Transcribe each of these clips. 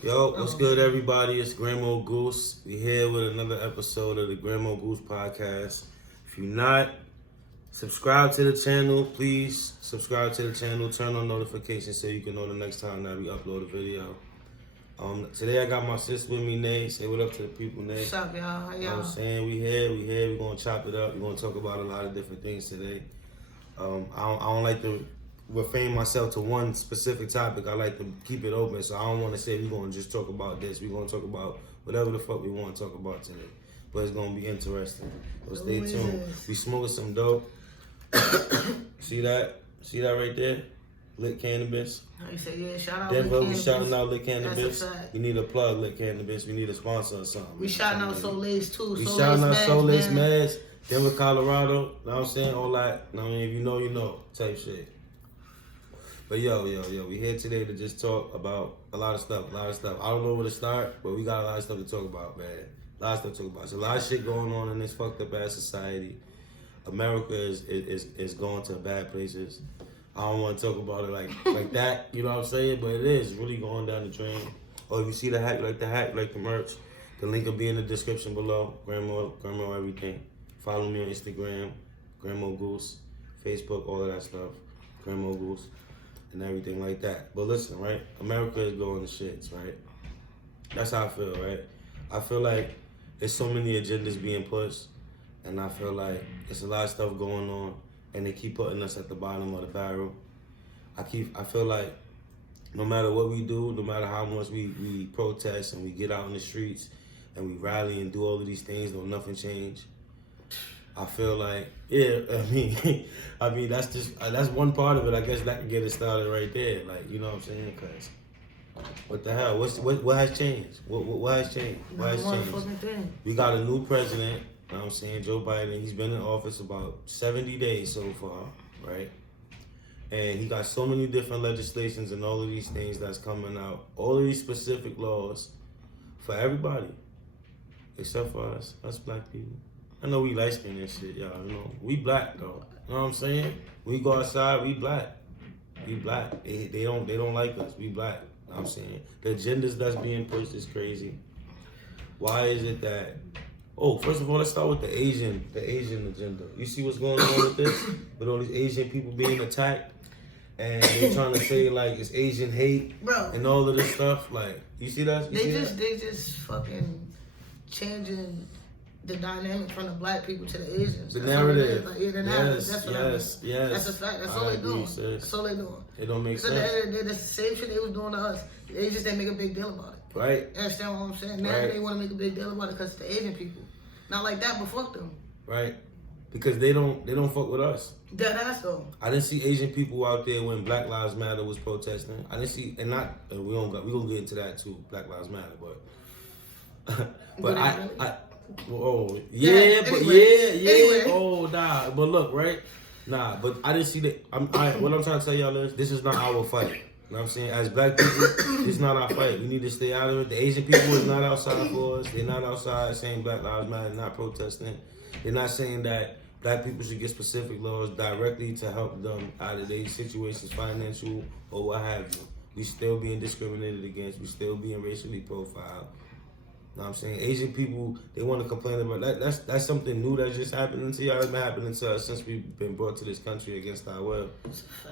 Yo, what's good, everybody? It's GRAMO Goose. We here with another episode of the GRAMO Goose Podcast. If you're not, subscribe to the channel. Please subscribe to the channel. Turn on notifications so you can know the next time that we upload a video. Today I got my sis with me, Nay. Say what up to the people, Nay. What's up, y'all? How y'all? You know what I'm saying? We here. We're going to chop it up. We're going to talk about a lot of different things today. I don't like to refrain myself to one specific topic. I like to keep it open, so I don't want to say we're going to just talk about this. We're going to talk about whatever the fuck we want to talk about today. But it's going to be interesting. So stay tuned. We smoking some dope. See that? See that right there? Lit cannabis. You say, yeah, shout out Denver, Lit we Cannabis. shouting out Lit Cannabis. That's a fact. We need a plug, Lit Cannabis. We need a sponsor or something. We shouting out Soleil's too. We Soleil's shouting out Meds, Soleil's man. Meds, Denver, Colorado. Know what I'm saying? All that. I mean, if you know, you know. Type shit. But yo, we here today to just talk about a lot of stuff. I don't know where to start, but we got a lot of stuff to talk about, man. A lot of stuff to talk about. There's a lot of shit going on in this fucked up ass society. America is going to bad places. I don't want to talk about it like that, you know what I'm saying? But it is really going down the drain. Or if you see the hat, like the merch, the link will be in the description below. GRAMO everything. Follow me on Instagram, GRAMO Goose, Facebook, all of that stuff. GRAMO Goose. And everything like that. But listen, right? America is going to shits, right? That's how I feel, right? I feel like there's so many agendas being pushed, and I feel like there's a lot of stuff going on, and they keep putting us at the bottom of the barrel. I feel like no matter what we do, no matter how much we protest and we get out in the streets and we rally and do all of these things, don't nothing change. I feel like, yeah, I mean, that's one part of it. I guess that can get it started right there. Like, you know what I'm saying? Cause what the hell? What has changed? What has changed? What has changed? We got a new president. You know what I'm saying? Joe Biden. He's been in office about 70 days so far, right? And he got so many different legislations and all of these things that's coming out. All of these specific laws for everybody, except for us black people. I know we light skinned and shit, y'all. You know, we black though. You know what I'm saying? We go outside, we black. We black. They don't like us. We black. You know what I'm saying? The agendas that's being pushed is crazy. Why is it that? Oh, first of all, let's start with the Asian agenda. You see what's going on with this? With all these Asian people being attacked, and they're trying to say like it's Asian hate, bro, and all of this stuff. Like, you see that? They just fucking changing the dynamic from the black people to the Asians. The narrative. Like, yeah, the narrative. Yes. That's a fact. That's all they doing. Sis. That's all they doing. It don't make sense. At the end of the day, that's the same shit they was doing to us. They just didn't make a big deal about it. Right. You understand what I'm saying? Now they want to make a big deal about it because it's the Asian people. Not like that, but fuck them. Right. Because they don't fuck with us. Dead ass though. I didn't see Asian people out there when Black Lives Matter was protesting. I didn't see, and not we gonna get into that too, Black Lives Matter, but anyway. Oh nah, but look, right? Nah, but I didn't see that. What I'm trying to tell y'all is this is not our fight. You know what I'm saying? As black people, this is not our fight. We need to stay out of it. The Asian people is not outside for us. They're not outside saying Black Lives Matter, not protesting. They're not saying that black people should get specific laws directly to help them out of their situations, financial or what have you. We still being discriminated against. We still being racially profiled. You know what I'm saying? Asian people, they want to complain about that. That's something new that just happening to y'all. It's been happening to us since we've been brought to this country against our will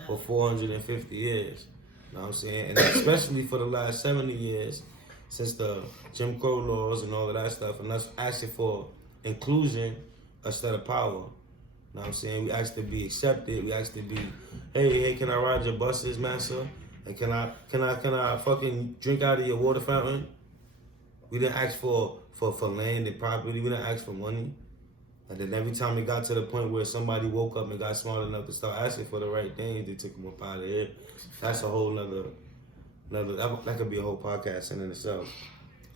for 450 years. You know what I'm saying? And especially for the last 70 years, since the Jim Crow laws and all of that stuff, and us asking for inclusion instead of power. You know what I'm saying? We asked to be accepted. We asked to be, hey, can I ride your buses, massa? And can I fucking drink out of your water fountain? We didn't ask for land and property. We didn't ask for money. And then every time it got to the point where somebody woke up and got smart enough to start asking for the right things, they took them up out of here. That's a whole nother that could be a whole podcast in itself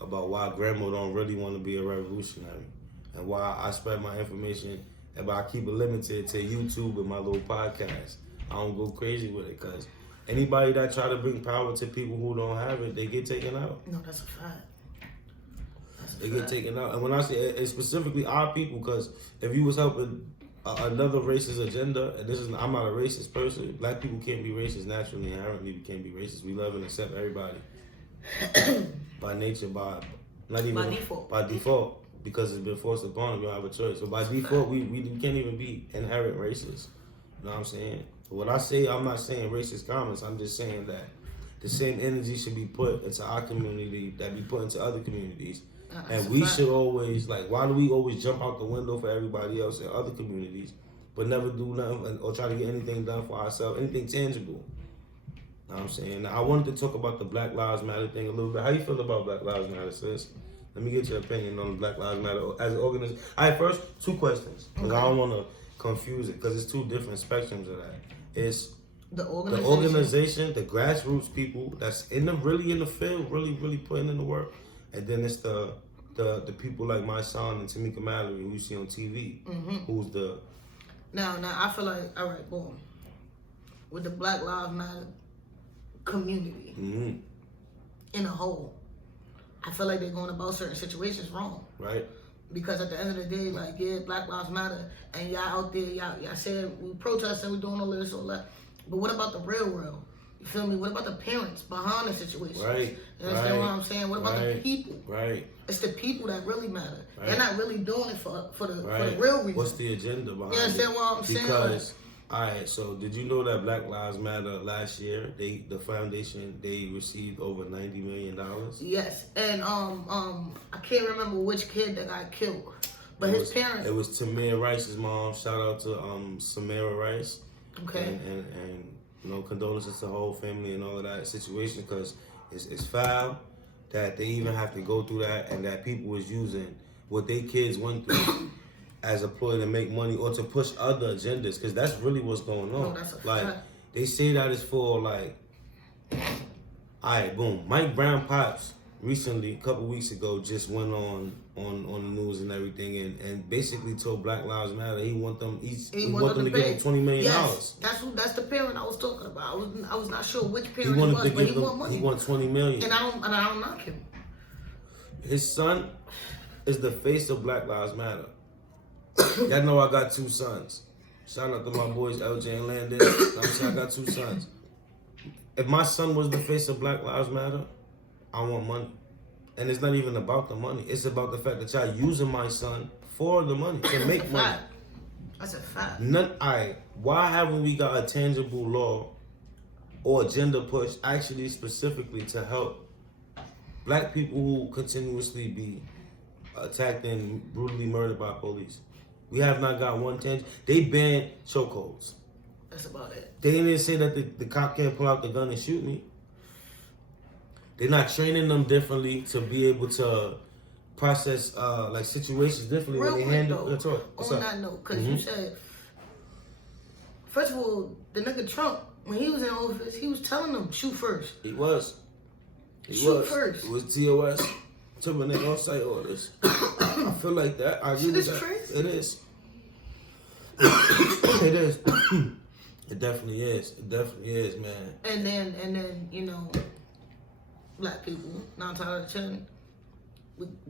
about why GRAMO don't really want to be a revolutionary and why I spread my information and why I keep it limited to YouTube and my little podcast. I don't go crazy with it because anybody that try to bring power to people who don't have it, they get taken out. No, that's a fact. They get taken out. And when I say it's specifically our people, because if you was helping another racist agenda, and I'm not a racist person, black people can't be racist naturally, inherently we can't be racist. We love and accept everybody. by nature, not even By default. By default, because it's been forced upon us. We don't have a choice. So by default, we can't even be inherent racist. You know what I'm saying? When I say, I'm not saying racist comments. I'm just saying that the same energy should be put into our community that be put into other communities. And we should always, like, why do we always jump out the window for everybody else in other communities, but never do nothing or try to get anything done for ourselves, anything tangible? You know what I'm saying? Now, I wanted to talk about the Black Lives Matter thing a little bit. How you feel about Black Lives Matter, sis? Let me get your opinion on Black Lives Matter as an organization. All right, first, 2 questions. Because I don't want to confuse it, because it's 2 different spectrums of that. It's the organization, the grassroots people that's really in the field, really putting in the work. And then it's the people like my son and Tamika Mallory, who you see on TV, who's the... Now, I feel like, all right, boom. With the Black Lives Matter community in a whole, I feel like they're going about certain situations wrong. Right. Because at the end of the day, like, yeah, Black Lives Matter, and y'all out there, y'all said we protesting, we doing all of this, all that. But what about the real world? You feel me? What about the parents behind the situation? Right. You understand what I'm saying? What about the people? Right. It's the people that really matter. Right. They're not really doing it for the real reason. What's the agenda behind it? You understand what I'm saying? Because, all right, so did you know that Black Lives Matter last year, the foundation, they received over $90 million? Yes, and I can't remember which kid that got killed, but his parents. It was Tamir Rice's mom. Shout out to Samira Rice. Okay. And you know, condolences to the whole family and all of that situation, because it's foul that they even have to go through that, and that people was using what their kids went through as a ploy to make money or to push other agendas, because that's really what's going on. No, that's a like, fact. they say that it's for, like, all right, boom. Mike Brown Pops recently, a couple weeks ago, just went on the news and everything, and basically told Black Lives Matter he want them to give him $20 million. Yes, that's the parent I was talking about. I was not sure which parent he it was, wanted to but give he want money. He want $20 million. And I don't knock him. His son is the face of Black Lives Matter. Y'all know I got 2 sons. Shout out to my boys LJ and Landon. I'm saying I got 2 sons. If my son was the face of Black Lives Matter, I want money. And it's not even about the money. It's about the fact that y'all using my son for the money, to make money. That's a fact. Why haven't we got a tangible law or agenda push actually specifically to help Black people who continuously be attacked and brutally murdered by police? We have not got one tangible. They banned chokeholds. That's about it. They didn't even say that the cop can't pull out the gun and shoot me. They're not training them differently to be able to process like situations differently when they handle the talk. On that note, because you said, first of all, the nigga Trump, when he was in office, he was telling them shoot first. He was. Shoot first. It was TOS. Terminate on-site orders. I feel like that. I agree with that. Crazy. It is. It is. It definitely is. It definitely is, man. And then you know, Black people, 9 times out of 10,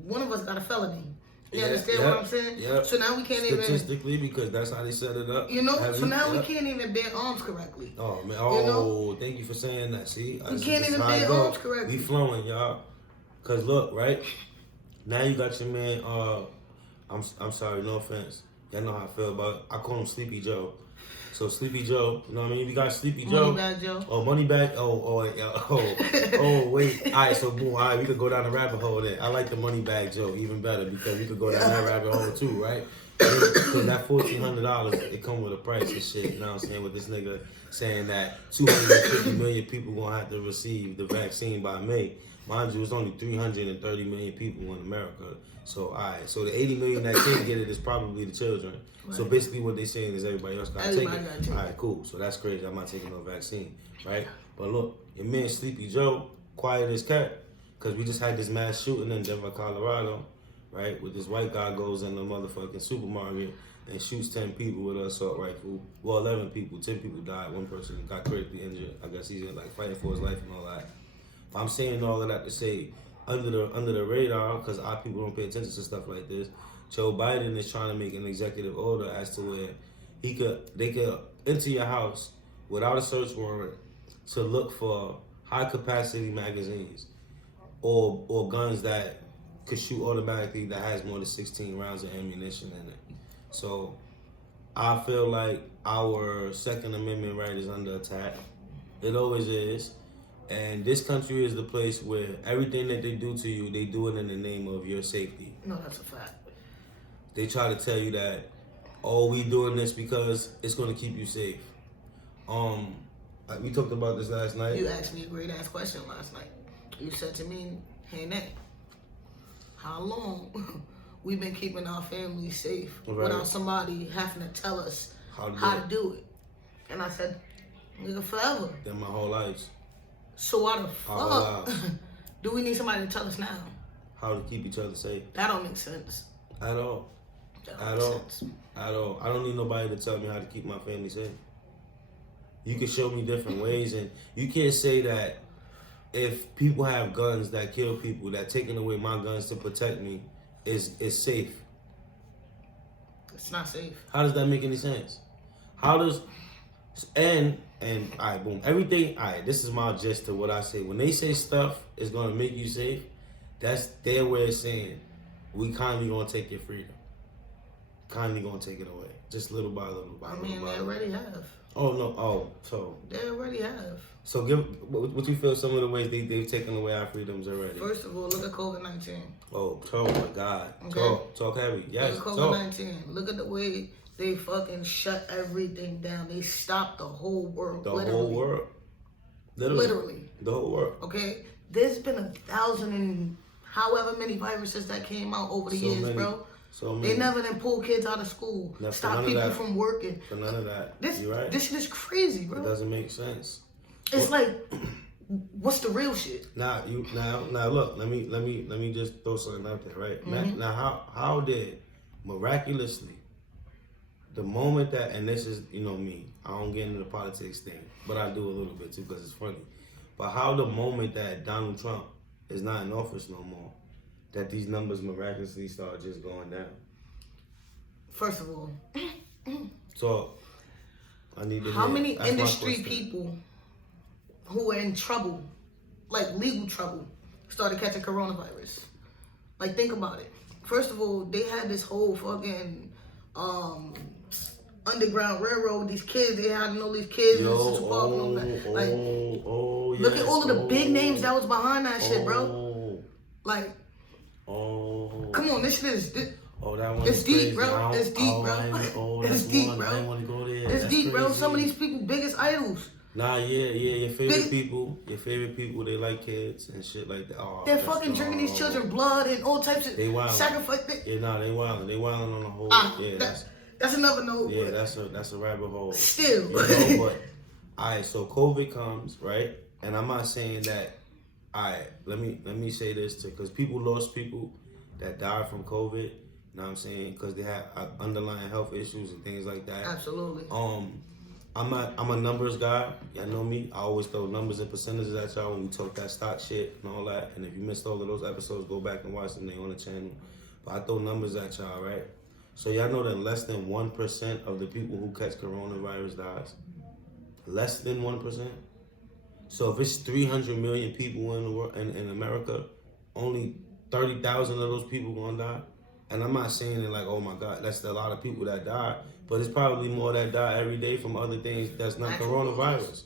one of us got a felony. You understand what I'm saying? Yeah. So now we can't even statistically, because that's how they set it up. You know, so now we can't even bear arms correctly. Oh man! You know? Thank you for saying that. See, we can't even bear arms correctly. We flowing, y'all. Cause look, right now you got your man. I'm sorry, no offense. Y'all know how I feel about. I call him Sleepy Joe. So Sleepy Joe, you know what I mean? We got Sleepy Joe. Moneybag Joe. Oh, Moneybag. Oh, wait. All right, so boom. All right, we could go down the rabbit hole then. I like the Moneybag Joe even better, because we could go down that rabbit hole too, right? Because that $1,400, it come with a price and shit. You know what I'm saying? With this nigga saying that 250 million people gonna have to receive the vaccine by May. Mind you, it's only 330 million people in America. So, all right. So the 80 million that can't get it is probably the children. Right. So basically what they're saying is everybody else got to take it. All right, cool. So that's crazy. I'm not taking no vaccine, right? But look, your man Sleepy Joe, quiet as cat, because we just had this mass shooting in Denver, Colorado, right? With this white guy goes in the motherfucking supermarket and shoots 10 people with an assault rifle. Well, 11 people. 10 people died. 1 person got critically injured. I guess he's like fighting for his life and all that. I'm saying all of that to say, under the radar, because our people don't pay attention to stuff like this, Joe Biden is trying to make an executive order as to where they could enter your house without a search warrant to look for high capacity magazines. or guns that could shoot automatically that has more than 16 rounds of ammunition in it. So I feel like our Second Amendment right is under attack. It always is. And this country is the place where everything that they do to you, they do it in the name of your safety. No, that's a fact. They try to tell you that, oh, we doing this because it's going to keep you safe. Like we talked about this last night. You asked me a great ass question last night. You said to me, hey, Nate, how long we've been keeping our families safe without somebody having to tell us how to do it? And I said, nigga, forever. Then my whole life. So why the fuck do we need somebody to tell us now? How to keep each other safe. That don't make sense. At all. At all. At all. I don't need nobody to tell me how to keep my family safe. You can show me different ways, and you can't say that if people have guns that kill people, that taking away my guns to protect me is safe. It's not safe. How does that make any sense? How does and all right, boom. Everything, all right, this is my gist to what I say. When they say stuff is gonna make you safe, that's their way of saying we kindly gonna take your freedom. Kindly gonna take it away. Just little by little by little. I mean, they already have. Oh no! Oh, so they already have. So, what you feel some of the ways they've taken away our freedoms already? First of all, look at COVID-19. Oh my God! Okay. Talk heavy. Yes. Look at COVID-19. Look at the way they fucking shut everything down. They stopped the whole world. The whole world. Literally. The whole world. Okay. There's been 1,000 and however many viruses that came out over the years, bro. So they never then pull kids out of school, stop people from working. For none of that. You're right. This shit is crazy, bro. It doesn't make sense. It's like, what's the real shit? Now look. Let me just throw something out there, right? Mm-hmm. Now how did miraculously the moment that, and this is me, I don't get into the politics thing, but I do a little bit too because it's funny. But how the moment that Donald Trump is not in office no more, that these numbers miraculously start just going down? First of all, so I need to how many industry people who are in trouble, like legal trouble, started catching coronavirus? Like, think about it. First of all, they had this whole fucking Underground Railroad with these kids. They had to know these kids. Look at all of the big names that was behind that shit, bro. Like, come on, this shit is. That one it's deep, bro. It's deep, bro. It's deep, bro. I didn't want to go there. It's deep, bro. Some of these people, biggest idols. Nah, yeah. Your favorite people, they like kids and shit like that. Oh, they're fucking drinking these children blood and all types of sacrifice. They wilding. They wilding on the whole. That's another note. Yeah, that's a rabbit hole. Still. But alright, so COVID comes, right? And I'm not saying that. Alright, let me say this too, because people lost people that died from COVID. You know what I'm saying? Because they had underlying health issues and things like that. Absolutely. I'm a numbers guy. Y'all know me. I always throw numbers and percentages at y'all when we talk that stock shit and all that. And if you missed all of those episodes, go back and watch them. They on the channel. But I throw numbers at y'all, right? So y'all know that less than 1% of the people who catch coronavirus dies. Less than 1%. So if it's 300 million people in the world, in America, only 30,000 of those people gonna die. And I'm not saying it like, oh my God, that's a lot of people that die, but it's probably more that die every day from other things that's not coronavirus.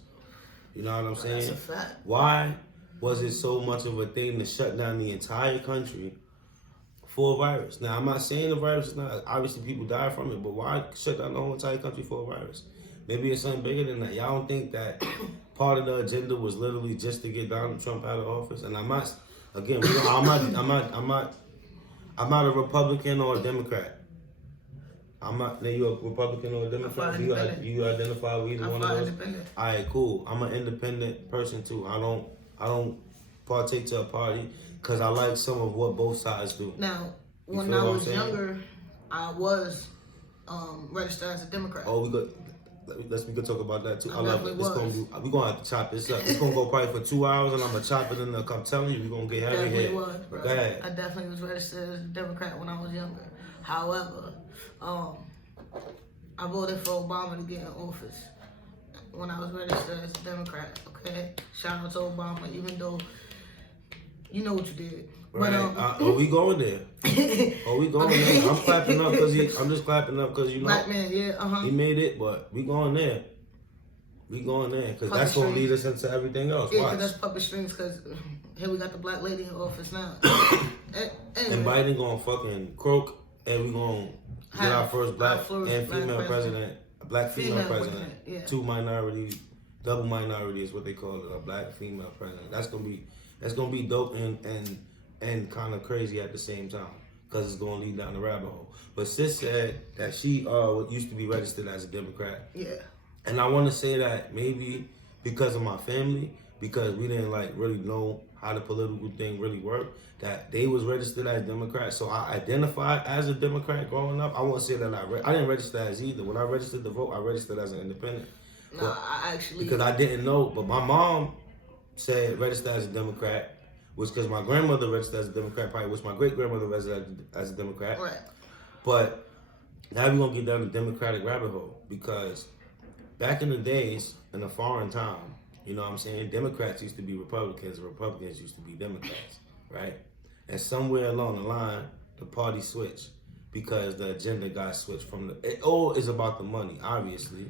You know what I'm saying? That's a fact. Why was it so much of a thing to shut down the entire country for a virus? Now, I'm not saying the virus is not, obviously people die from it, but why shut down the whole entire country for a virus? Maybe it's something bigger than that. Y'all don't think that part of the agenda was literally just to get Donald Trump out of office? And I'm not, again, I'm not a Republican or a Democrat. I'm not. Now you a Republican or a Democrat? You identify with either one of those? All right, cool. I'm an independent person too. I don't partake to a party because I like some of what both sides do. Now, when I was younger, I was registered as a Democrat. Oh, we could talk about that too. I love it. We're gonna have to chop this up. It's gonna go probably for 2 hours, and I'm gonna chop it in the. I'm telling you, we're gonna get heavy here. Definitely was, bro. Go ahead. I definitely was registered as a Democrat when I was younger. However, I voted for Obama to get in office when I was registered as a Democrat. Okay, shout out to Obama, even though You know what you did. Right. But, we going there? We going there? I'm clapping up because I'm just clapping up because, you know. Black man, yeah, He made it, but we going there. We going there because that's going to lead us into everything else. Yeah, because that's puppet strings because here we got the black lady in office now. Anyway. And Biden going to fucking croak and we going to get our first black and female president. A black female president. Yeah. 2 minorities, double minority is what they call it, a black female president. That's gonna be dope and kind of crazy at the same time because it's gonna lead down the rabbit hole. But sis said that she used to be registered as a Democrat. Yeah. And I want to say that maybe because of my family, because we didn't really know how the political thing really worked, that they was registered as Democrats. So I identified as a Democrat growing up. I won't say that I didn't register as either. When I registered to vote, I registered as an independent. No, I actually... Because I didn't know, but my mom said register as a Democrat, which because my grandmother registered as a Democrat, probably which my great-grandmother registered as a Democrat. Right. But now we're going to get down the Democratic rabbit hole because back in the days, in a foreign time, you know what I'm saying, Democrats used to be Republicans and Republicans used to be Democrats, right? And somewhere along the line, the party switched because the agenda got switched from it all is about the money, obviously.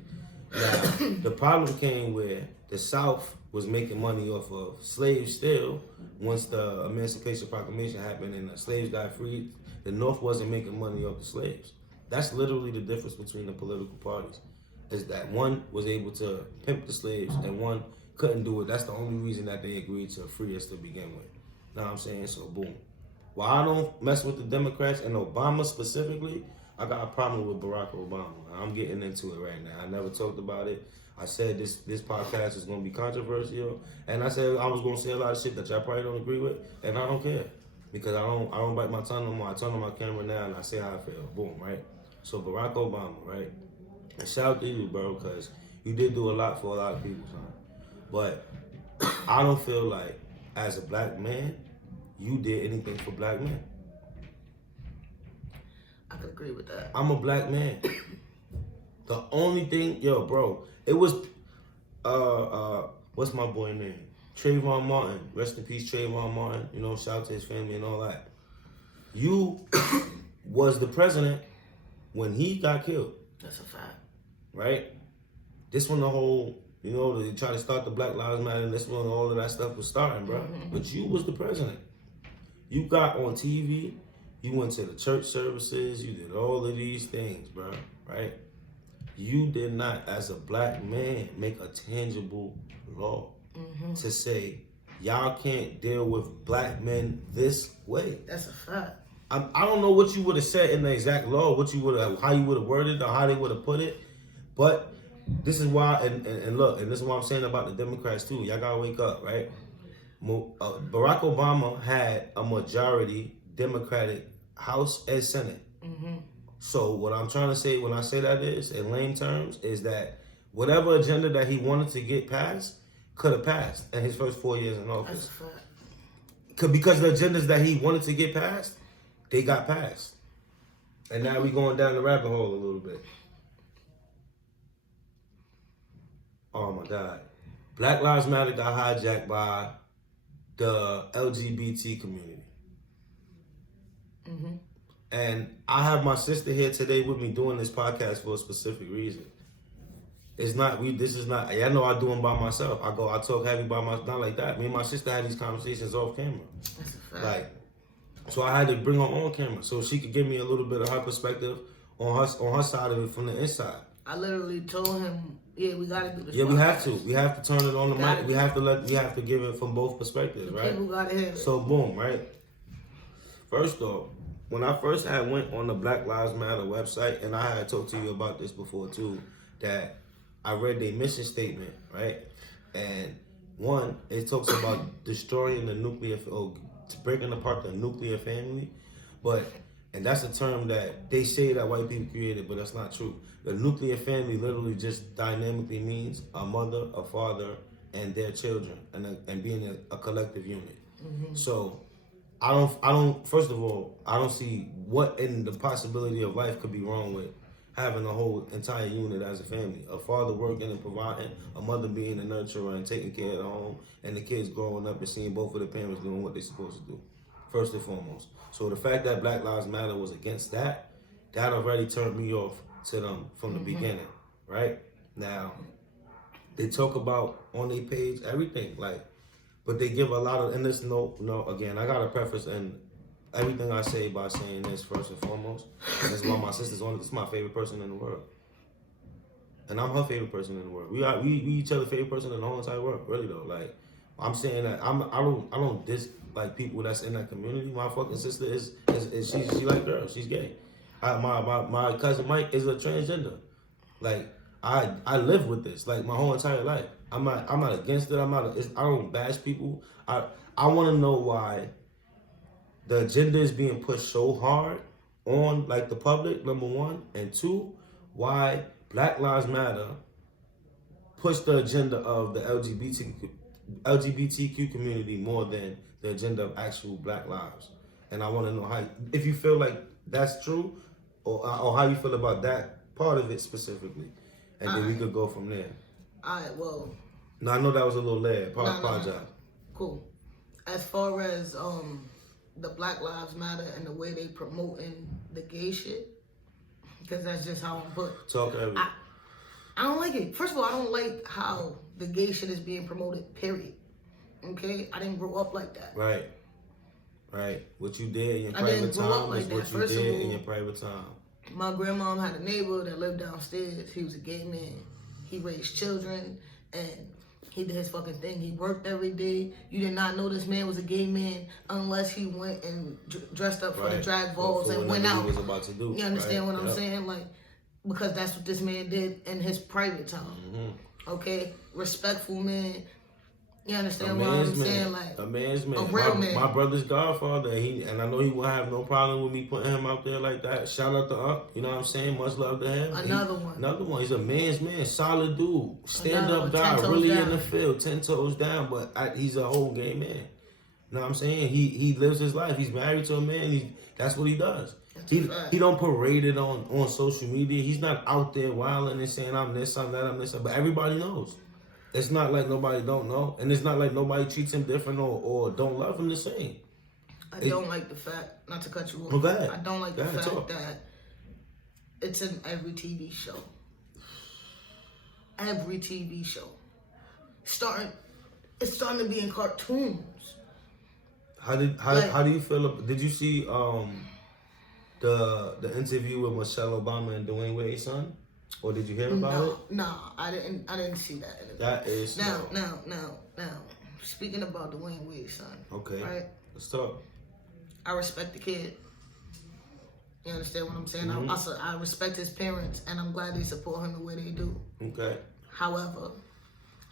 Now, the problem came where the South was making money off of slaves still. Once the Emancipation Proclamation happened and the slaves got freed, the North wasn't making money off the slaves. That's literally the difference between the political parties, is that one was able to pimp the slaves and one couldn't do it. That's the only reason that they agreed to free us to begin with. Know what I'm saying? So boom. While I don't mess with the Democrats and Obama specifically, I got a problem with Barack Obama. I'm getting into it right now. I never talked about it. I said this podcast is going to be controversial, and I said I was going to say a lot of shit that y'all probably don't agree with, and I don't care because I don't bite my tongue no more. I turn on my camera now and I say how I feel. Boom, right? So Barack Obama, right? And shout out to you, bro, because you did do a lot for a lot of people, son. But I don't feel like as a black man, you did anything for black men. I could agree with that. I'm a black man. The only thing, bro, it was, what's my boy name? Trayvon Martin. Rest in peace, Trayvon Martin. You know, shout out to his family and all that. You was the president when he got killed. That's a fact. Right? This one, the whole, you know, they try to start the Black Lives Matter, and this one, all of that stuff was starting, bro. Mm-hmm. But you was the president. You got on TV. You went to the church services. You did all of these things, bro. Right? You did not, as a black man, make a tangible law to say y'all can't deal with black men this way. That's a fact. I don't know what you would have said in the exact law, how you would have worded or how they would have put it, but this is why, and look, and this is what I'm saying about the Democrats too. Y'all gotta wake up, right? Barack Obama had a majority Democratic House and Senate. Mm-hmm. So what I'm trying to say when I say that is, in lame terms, is that whatever agenda that he wanted to get passed could have passed in his first 4 years in office. That's a fact. Because the agendas that he wanted to get passed, they got passed. And now we're going down the rabbit hole a little bit. Oh my God. Black Lives Matter got hijacked by the LGBT community. Mm-hmm. And I have my sister here today with me doing this podcast for a specific reason. It's not, this is not, I know I do them by myself. I talk heavy by myself, not like that. Me and my sister had these conversations off camera. That's a fact. Like, so I had to bring her on camera so she could give me a little bit of her perspective on her side of it from the inside. I literally told him, we gotta do this. Yeah, we have to. We have to turn it on the mic. We have to give it from both perspectives, right? People gotta hear it. So boom, right? First off, when I first went on the Black Lives Matter website, and I had talked to you about this before too, that I read their mission statement, right? And one, it talks about destroying the nuclear, breaking apart the nuclear family, and that's a term that they say that white people created, but that's not true. The nuclear family literally just dynamically means a mother, a father, and their children, and being a collective unit. Mm-hmm. So I don't. First of all, I don't see what in the possibility of life could be wrong with having a whole entire unit as a family. A father working and providing, a mother being a nurturer and taking care of the home, and the kids growing up and seeing both of the parents doing what they're supposed to do, first and foremost. So the fact that Black Lives Matter was against that already turned me off to them from the beginning, right? Now, they talk about on their page everything, like, but they give a lot of, and this again, I gotta preface and everything I say by saying this first and foremost. And this is why my sister's on. This is my favorite person in the world, and I'm her favorite person in the world. We each other's favorite person in the whole entire world. Really though, like I'm saying that I don't dislike people that's in that community. My fucking sister is she like girls. She's gay. My cousin Mike is a transgender. Like I live with this like my whole entire life. I'm not against it. I don't bash people. I want to know why the agenda is being pushed so hard on like the public, number one, and two, why Black Lives Matter push the agenda of the LGBTQ community more than the agenda of actual Black lives. And I want to know how, if you feel like that's true, or how you feel about that part of it specifically, and then we could go from there. All right, well. No, I know that was a little late. Apologize. No. Cool. As far as the Black Lives Matter and the way they promoting the gay shit, because that's just how I'm put. Talk everything. I don't like it. First of all, I don't like how the gay shit is being promoted, period. Okay? I didn't grow up like that. Right. What you did in your private time is what you did in your private time. My grandmom had a neighbor that lived downstairs. He was a gay man. He raised children, and he did his fucking thing. He worked every day. You did not know this man was a gay man unless he went and dressed up for the drag balls and went out. He was about to do. You understand what I'm saying? Like, because that's what this man did in his private time. Okay? Respectful man. You understand what I'm saying? Like a man's man. A real man. My brother's godfather, and I know he won't have no problem with me putting him out there like that. Shout out to Up, you know what I'm saying? Much love to him. Another one. He's a man's man, solid dude, stand up guy, really in the field, 10 toes down, but he's a whole gay man. You know what I'm saying? He lives his life. He's married to a man. That's what he does. He don't parade it on social media. He's not out there wilding and saying I'm this, I'm that, I'm this, but everybody knows. It's not like nobody don't know, and it's not like nobody treats him different or don't love him the same. I don't like the fact, not to cut you off. Go ahead. I don't like the fact that it's in every TV show. Every TV show. It's starting to be in cartoons. How do you feel? Did you see the interview with Michelle Obama and Dwayne Wade's son? Or did you hear about it? No, I didn't see that interview. That is now. Speaking about Dwayne Wade's son. Okay. Right? Let's talk. I respect the kid. You understand what I'm saying? I respect his parents, and I'm glad they support him the way they do. Okay. However,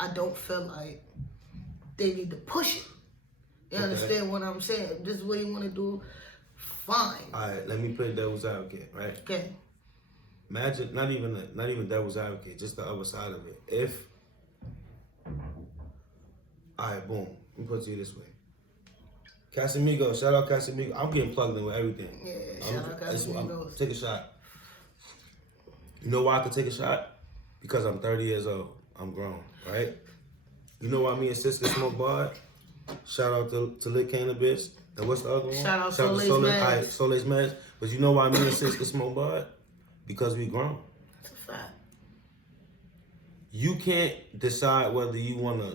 I don't feel like they need to push it. You understand what I'm saying? If this is what you want to do, fine. All right, let me play devil's advocate, right? Okay. Imagine, not even devil's advocate, just the other side of it. If, all right, boom. Let me put it to you this way. Casamigo, shout out Casamigo. I'm getting plugged in with everything. Yeah, shout out Casamigo. Take a shot. You know why I could take a shot? Because I'm 30 years old. I'm grown, right? You know why me and Sis can smoke bud? Shout out to Lit Cannabis. And what's the other one? Shout out Soleil's Meds. Soleil's Meds. But you know why me and Sis can smoke bud? Because we grown. That's a fact. You can't decide whether you wanna.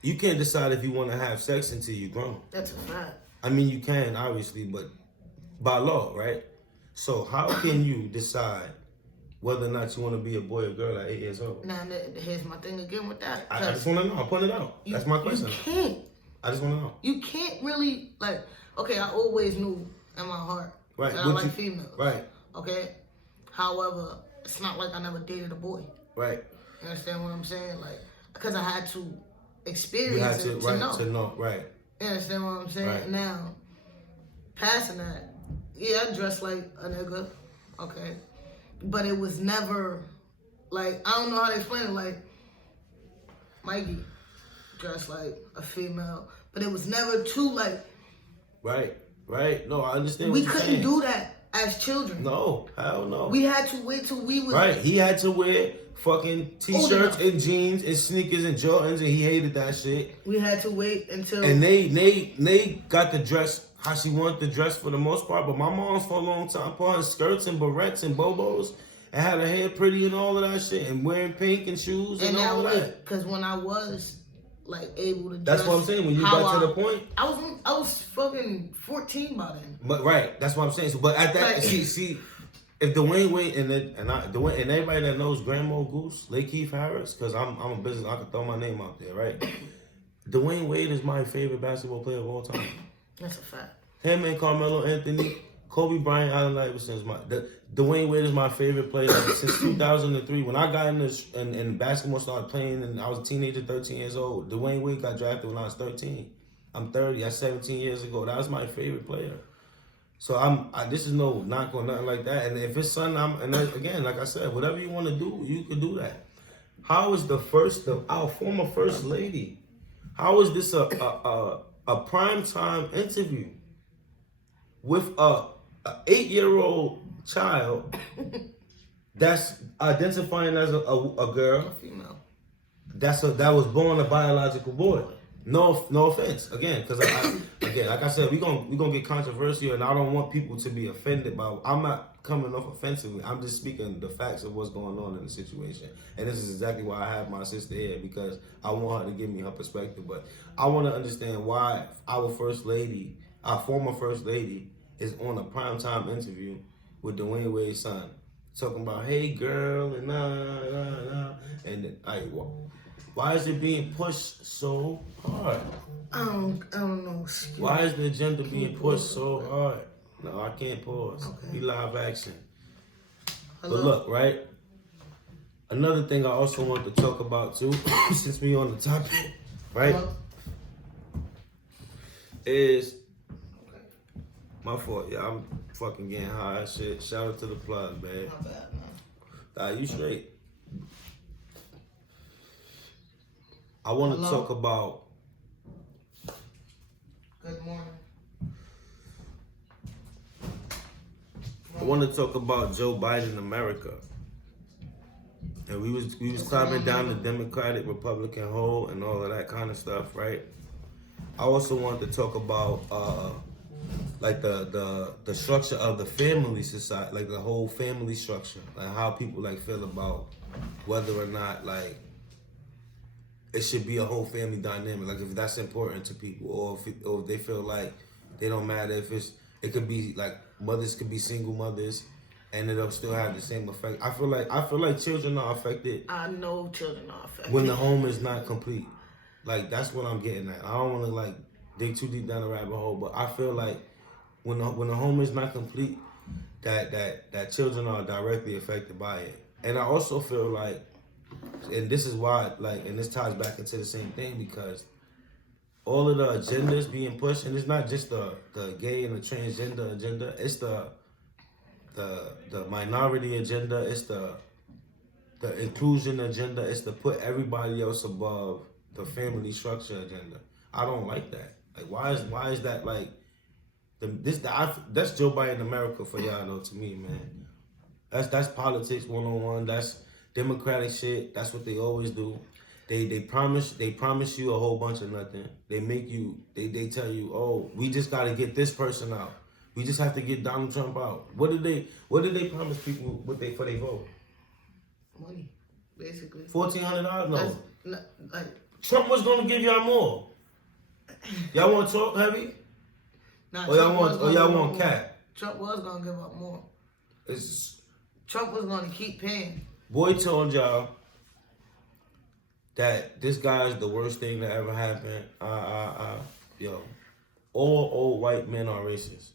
You can't decide if you want to have sex until you're grown. That's a fact. I mean, you can obviously, but by law, right? So how can you decide whether or not you want to be a boy or girl at 8 years old? Now, here's my thing again with that. I just want to know. I'm putting it out. That's my question. You can't. I just want to know. You can't really, like, okay, I always knew in my heart that I like females. Right. Okay? However, it's not like I never dated a boy. Right. You understand what I'm saying? Like, because I had to experience it to know. Right. You understand what I'm saying? Right. Now, passing that, yeah, I dressed like a nigga, okay? But it was never, like, I don't know how to explain it, like, Mikey dressed like a female, but it was never too, like... Right. No, I understand we what you're couldn't saying. do that as children. No, hell no. We had to wait till we was right. He had to wear fucking t-shirts and jeans and sneakers and Jordans, and he hated that shit. We had to wait until. And they got the dress how she wanted the dress for the most part, but my mom's for a long time put on skirts and barrettes and bobos and had her hair pretty and all of that shit and wearing pink and shoes and all of that. Because when I was like able to, that's what I'm saying. When you got to the point, I was fucking 14 by then. But right, that's what I'm saying. So, but at that, see, if Dwayne Wade and everybody that knows GRAMO Goose, Lakeith Harris, because I'm a business, I can throw my name out there, right? Dwayne Wade is my favorite basketball player of all time. That's a fact. Him and Carmelo Anthony, Kobe Bryant, Allen Iverson is Dwayne Wade is my favorite player since 2003. When I got in basketball, started playing, and I was a teenager, 13 years old. Dwayne Wade got drafted when I was 13. I'm 30. That's 17 years ago. That was my favorite player. So this is no knock or nothing like that. And if his son, again, like I said, whatever you want to do, you can do that. How is our former first lady? How is this a primetime interview with a 8-year-old child that's identifying as a girl, A female. that was born a biological boy? No offense, again, because like I said, we gonna get controversial, and I don't want people to be offended by. I'm not coming off offensively. I'm just speaking the facts of what's going on in the situation, and this is exactly why I have my sister here, because I want her to give me her perspective. But I want to understand why our former first lady, is on a primetime interview with Dwayne Wade's son, talking about, hey girl, and and why is it being pushed so hard? I don't know. Why is the agenda being pushed so hard? No, I can't pause. Okay. Be live action. Hello? But look, right? Another thing I also want to talk about too, since we on the topic, right? Hello? Is my fault. Yeah, I'm fucking getting high as shit. Shout out to the plug, man. My bad, man. You straight. I want to talk about. Good morning. I want to talk about Joe Biden, America. And we was climbing down the Democratic Republican hole and all of that kind of stuff, right? I also wanted to talk about like the structure of the family society, like the whole family structure, like how people like feel about whether or not like it should be a whole family dynamic, like if that's important to people, or if they feel like they don't matter if it could be like mothers could be single mothers and it'll still have the same effect. I feel like children are affected. I know children are affected when the home is not complete. Like that's what I'm getting at. I don't want to like dig too deep down the rabbit hole, but I feel like when the home is not complete, that children are directly affected by it. And I also feel like, and this is why, like, and this ties back into the same thing, because all of the agendas being pushed, and it's not just the gay and the transgender agenda, it's the minority agenda, it's the inclusion agenda, it's to put everybody else above the family structure agenda. I don't like that. Like, why is that like that's Joe Biden America for y'all though, to me, man. That's politics 101. That's Democratic shit. That's what they always do. They promise you a whole bunch of nothing. They make you they tell you, oh, we just gotta get this person out. We just have to get Donald Trump out. What did they promise people for their vote? money, basically. $1,400? No. Like Trump was gonna give y'all more. Y'all want to talk heavy? Nah, Or y'all want cap? Trump was gonna give up more. Trump was gonna keep paying. Boy told y'all that this guy is the worst thing that ever happened. Yo, all old white men are racist.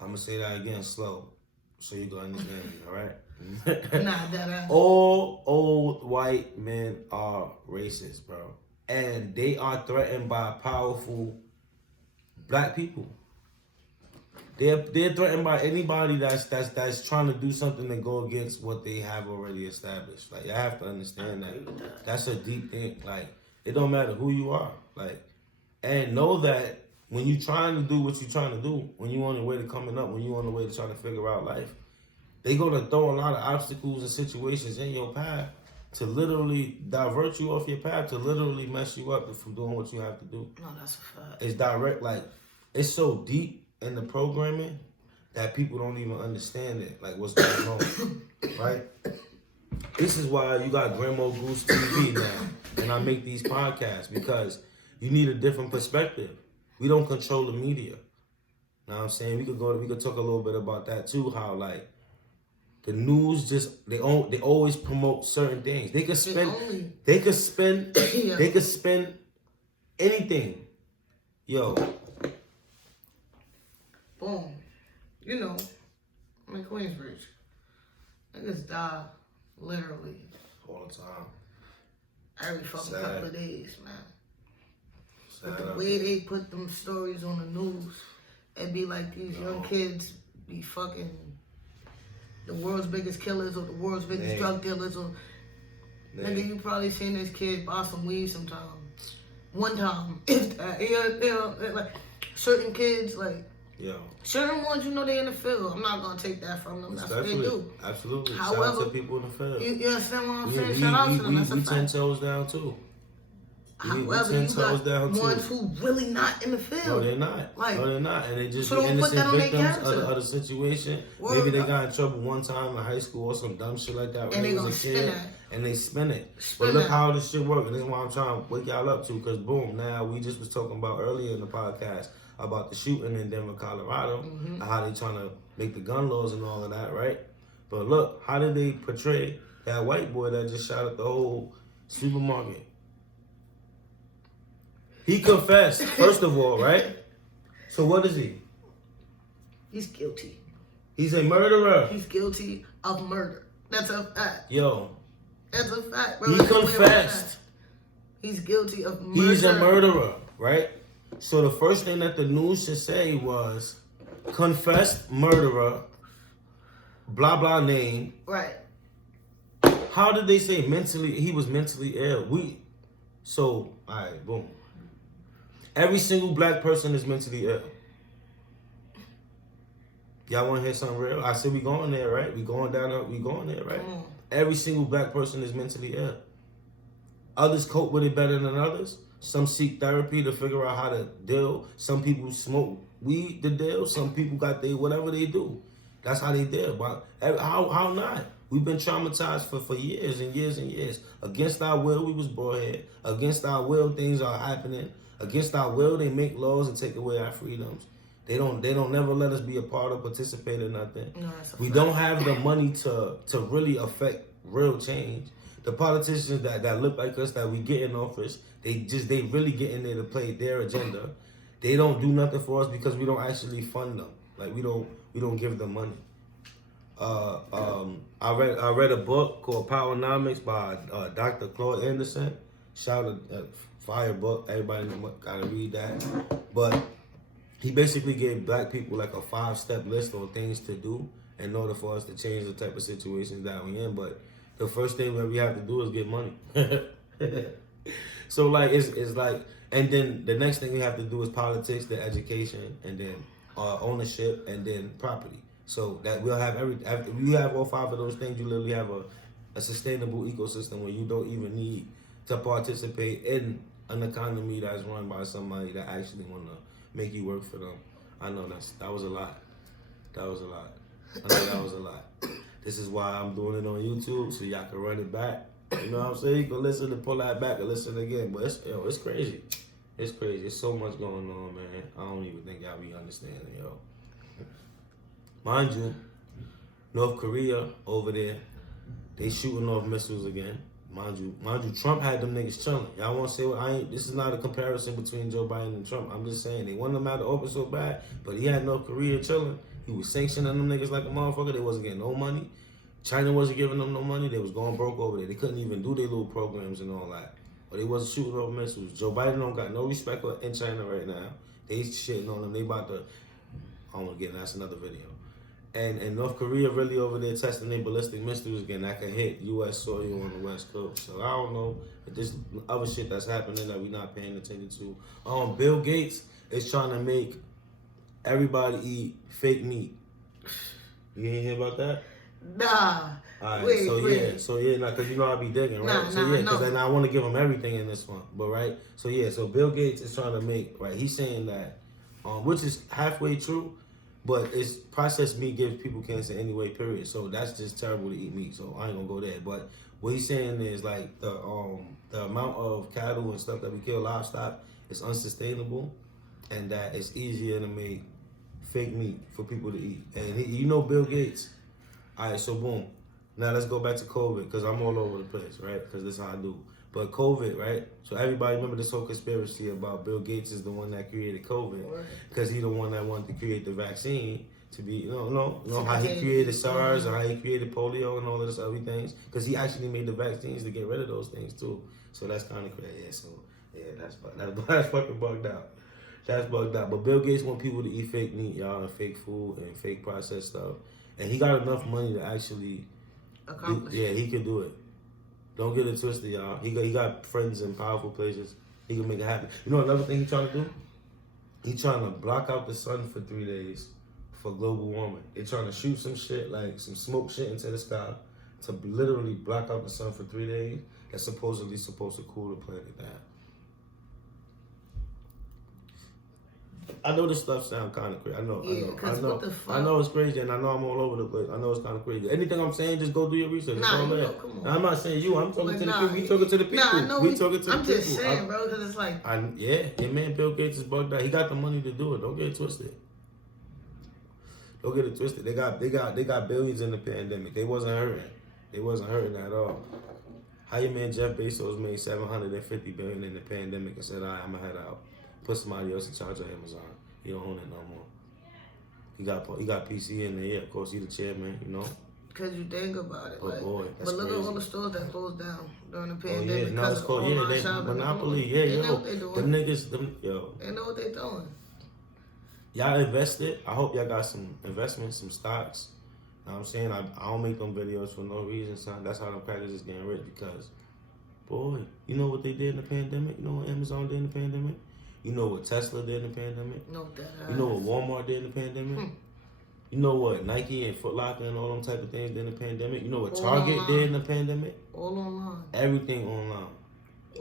I'm gonna say that again slow, so you can understand me. All right. Nah, that. All old white men are racist, bro, and they are threatened by powerful black people. They're threatened by anybody that's trying to do something to go against what they have already established. Like, I have to understand that. That's a deep thing. Like, it don't matter who you are. Like, and know that when you trying to do what you're trying to do, when you on the way to coming up, when you on the way to trying to figure out life, they gonna throw a lot of obstacles and situations in your path to literally divert you off your path, to literally mess you up from doing what you have to do. No, that's a fact. It's direct, like, it's so deep in the programming that people don't even understand it, like what's going on, right? This is why you got GRAMO Goose TV now, and I make these podcasts, because you need a different perspective. We don't control the media. Know what I'm saying? We could talk a little bit about that too, how like the news just they always promote certain things. They could spend anything. Yo. Boom. You know, I'm in Queensbridge. Niggas die literally All the time. every fucking Sad. couple of days, man. But Sad the up way there. they put them stories on the news, it be like these young kids be fucking the world's biggest killers or the world's biggest Name. drug dealers or nigga, you probably seen this kid buy some weed sometime. One time. If that, you know, like certain kids, like Yo. certain ones, you know, they in the field. I'm not gonna take that from them. That's what they do. Absolutely. Shout out However, to people in the field. You understand what I'm saying? Shout out to them. That's a We 10 fact. toes down too. However, you got ones who really not in the field. No, they're not. Like, no, they're not. And they just so be don't put that innocent on their victims character. of the situation. Word Maybe they up. got in trouble one time in high school or some dumb shit like that when And they they was gonna a spin kid. that. And they spin it. Spin But look that. how this shit works. And this is why I'm trying to wake y'all up to. Because boom, now we just was talking about earlier in the podcast about the shooting in Denver, Colorado. And how they trying to make the gun laws and all of that, right? But look, how did they portray that white boy that just shot at the whole supermarket? He confessed, first of all, right? So what is he? He's guilty. He's a murderer. He's guilty of murder. That's a fact. Yo, That's a fact, bro. he That's a clear confessed. fact. He's guilty of murder. He's a murderer, right? So the first thing that the news should say was, confessed murderer, blah, blah name. Right. How did they say he was mentally ill? All right, boom. Every single black person is mentally ill. Y'all want to hear something real? I said we going there, right? We going there, right? Come on. Every single black person is mentally ill. Others cope with it better than others. Some seek therapy to figure out how to deal. Some people smoke weed to deal. Some people got whatever they do. That's how they deal. But how not? We've been traumatized for years and years and years. Against our will, we was brought here. Against our will, things are happening. Against our will, they make laws and take away our freedoms. They don't never let us be a part or participate in nothing. No, that's a We fact. don't have the money to really affect real change. The politicians that look like us that we get in office, they really get in there to play their agenda. They don't do nothing for us because we don't actually fund them. Like we don't give them money. I read a book called Powernomics by Dr. Claude Anderson. Shout out, fire book. Everybody gotta read that. But he basically gave black people like a 5-step list on things to do in order for us to change the type of situations that we're in. But the first thing that we have to do is get money. So like it's like, and then the next thing we have to do is politics, then education, and then ownership, and then property. So that we'll have if you have all 5 of those things, you literally have a sustainable ecosystem where you don't even need to participate in an economy that's run by somebody that actually want to make you work for them. I know that was a lot. I know that was a lot. This is why I'm doing it on YouTube, so y'all can run it back. You know what I'm saying? You can listen and pull that back and listen again. But it's crazy. It's crazy. There's so much going on, man. I don't even think y'all be understanding, yo. Mind you, North Korea over there, they shooting off missiles again. Mind you, Trump had them niggas chilling. Y'all want to say this is not a comparison between Joe Biden and Trump. I'm just saying they wanted them out to open so bad, but he had North Korea chilling. He was sanctioning them niggas like a motherfucker. They wasn't getting no money. China wasn't giving them no money. They was going broke over there. They couldn't even do their little programs and all that. But they wasn't shooting off missiles. Joe Biden don't got no respect in China right now. They shitting on them. They about to, I don't want to get in, that's another video. And North Korea really over there testing their ballistic missiles again that can hit U.S. soil on the West Coast. So I don't know if this other shit that's happening that we're not paying attention to. Bill Gates is trying to make everybody eat fake meat. You ain't hear about that? Nah. Alright, wait. nah, cause you know I be digging, right? Cause then I want to give him everything in this one, but right? So Bill Gates is trying to make, right? He's saying that, which is halfway true, but it's processed meat gives people cancer anyway, period. So that's just terrible to eat meat. So I ain't gonna go there. But what he's saying is like the amount of cattle and stuff that we kill, livestock, is unsustainable, and that it's easier to make fake meat for people to eat. And you know Bill Gates. All right, so boom. Now let's go back to COVID, because I'm all over the place, right? Because this is how I do. But COVID, right? So everybody remember this whole conspiracy about Bill Gates is the one that created COVID, because he's the one that wanted to create the vaccine to be, you know how he created SARS and how he created polio and all of this other things, because he actually made the vaccines to get rid of those things too. So that's kind of crazy. Yeah, so yeah, that's fucking bugged out. That's bugged out. But Bill Gates want people to eat fake meat, y'all, and fake food and fake processed stuff, and he got enough money to actually. Yeah, he can do it. Don't get it twisted, y'all. He got friends in powerful places. He can make it happen. You know another thing he's trying to do? He's trying to block out the sun for 3 days for global warming. They're trying to shoot some shit, like some smoke shit into the sky to literally block out the sun for 3 days. That's supposedly supposed to cool the planet down. I know this stuff sounds kind of crazy. I know. What the fuck? I know it's crazy, and I know I'm all over the place. I know it's kind of crazy. Anything I'm saying, just go do your research. Come on. I'm not saying you. I'm talking to the people. We talking to the people. I know. We talking to the people. I'm just saying, bro, because it's like. Your man Bill Gates is bugged out. He got the money to do it. Don't get it twisted. Don't get it twisted. They got billions in the pandemic. They wasn't hurting at all. How your man Jeff Bezos made $750 billion in the pandemic and said, all right, I'm gonna head out. Put somebody else in charge of Amazon. He don't own it no more. He got PC in there. Yeah, of course, he the chairman, you know. Because you think about it. Oh, like, boy, that's but look crazy. at all the stores that closed down during the Oh, pandemic. yeah, now it's called, they monopoly. Yeah, They yo. know what they doing. Them niggas, yo. They know what they doing. Y'all invested. I hope y'all got some investments, some stocks. You know what I'm saying? I don't make them videos for no reason, son. That's how them crackers is getting rich, because, boy, you know what they did in the pandemic? You know what Amazon did in the pandemic? You know what Tesla did in the pandemic? No, that You know what Walmart did in the pandemic? You know what Nike and Foot Locker and all them type of things did in the pandemic? You know what Target did in the pandemic? All online. Everything online.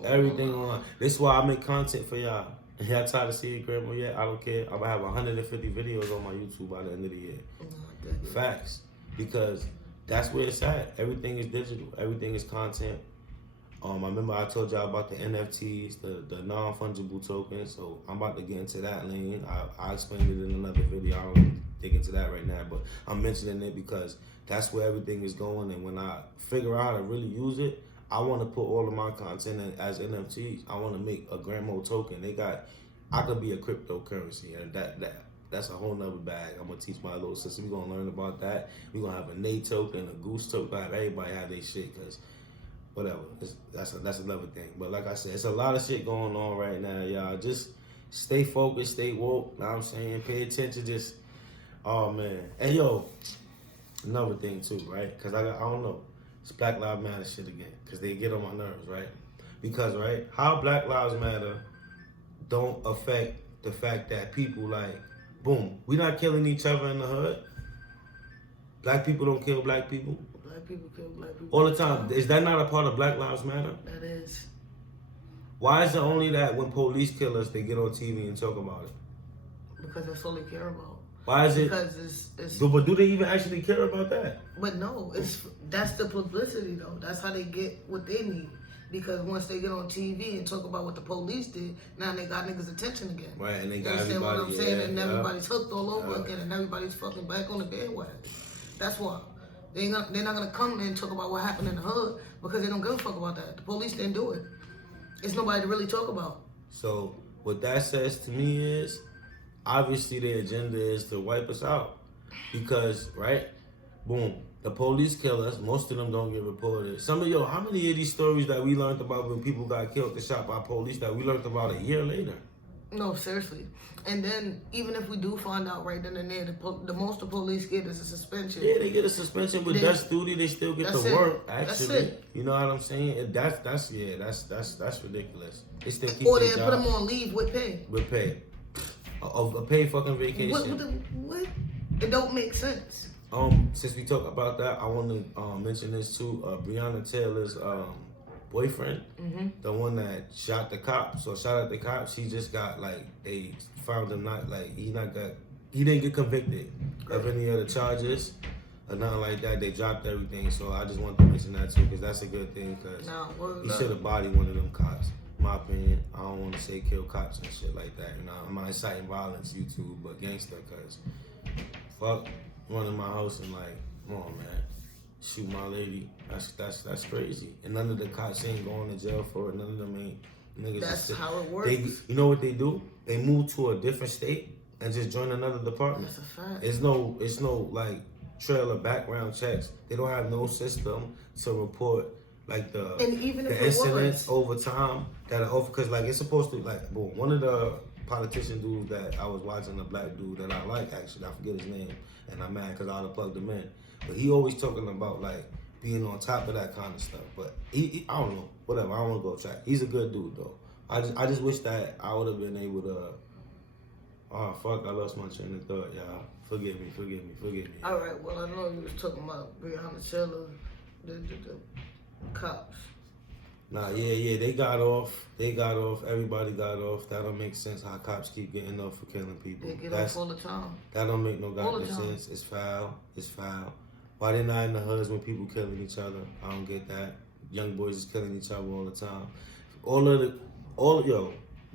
Everything online. This is why I make content for y'all. Y'all tired of seeing Grandma yet? I don't care. I'm gonna have 150 videos on my YouTube by the end of the year. Facts. Because that's where it's at. Everything is digital. Everything is content. I remember I told y'all about the NFTs, the non-fungible tokens. So I'm about to get into that lane. I explained it in another video. I don't really dig into that right now, but I'm mentioning it because that's where everything is going. And when I figure out how to really use it, I want to put all of my content as NFTs. I want to make a GRAMO token. I could be a cryptocurrency, and that's a whole nother bag. I'm gonna teach my little sister. We're gonna learn about that. We're gonna have a Nate token, a Goose token. Have everybody have their shit, cause whatever. That's another thing. But like I said, it's a lot of shit going on right now, y'all. Just stay focused, stay woke. Know what I'm saying? Pay attention. Just, oh man. And yo, another thing too, right? Cause I don't know. It's Black Lives Matter shit again. Cause they get on my nerves, right? Because right, how Black Lives Matter don't affect the fact that people like, boom, we not killing each other in the hood. Black people don't kill black people. Black people kill black people. All the time. Is that not a part of Black Lives Matter? That is. Why is it only that when police kill us, they get on TV and talk about it? Because that's all they care about. Why is it? Because it's But do they even actually care about that? But no, that's the publicity though. That's how they get what they need. Because once they get on TV and talk about what the police did, now they got niggas' attention again. Right, and they You got understand everybody. what I'm saying? And yeah. everybody's hooked all over again, and everybody's fucking back on the bandwagon. That's why. They're not gonna come and talk about what happened in the hood because they don't give a fuck about that. The police didn't do it. It's nobody to really talk about. So what that says to me is, obviously their agenda is to wipe us out. Because, right, boom, the police kill us. Most of them don't get reported. How many of these stories that we learned about when people got killed and shot by police that we learned about a year later? No, seriously. And then, even if we do find out right then and there, the most the police get is a suspension. Yeah, they get a suspension, but that's duty. They still get to work. Actually, that's it. You know what I'm saying? That's ridiculous. They still keep or they put them on leave with pay. With pay. A paid fucking vacation. What? It don't make sense. Since we talk about that, I want to mention this too. Breonna Taylor's boyfriend, the one that shot the cops. So shot at the cops. He just got they found him he didn't get convicted of any other charges or nothing like that. They dropped everything. So I just want to mention that too because that's a good thing because he should have bodied one of them cops. In my opinion, I don't want to say kill cops and shit like that. I'm not inciting violence, YouTube, but gangster because fuck running my house and come on, man. Shoot my lady. That's crazy. And none of the cops ain't going to jail for it. None of them ain't. Niggas that's how it works. You know what they do? They move to a different state and just join another department. That's a fact. It's no trail of background checks. They don't have no system to report and even the incidents over time that are over because it's supposed to one of the politician dudes that I was watching, a black dude that I like actually, I forget his name, and I'm mad because I would have plugged him in. But he always talking about being on top of that kind of stuff. But he I don't know, whatever. I don't want to go track. He's a good dude though. I just wish that I would have been able to. Oh fuck! I lost my train of thought, y'all. Forgive me. All right. Well, I know you was talking about Breonna Taylor, the cops. Nah, yeah, they got off. Everybody got off. That don't make sense how cops keep getting off for killing people. They get off all the time. That don't make no goddamn sense. It's foul. Why they not in the hoods when people killing each other? I don't get that. Young boys is killing each other all the time.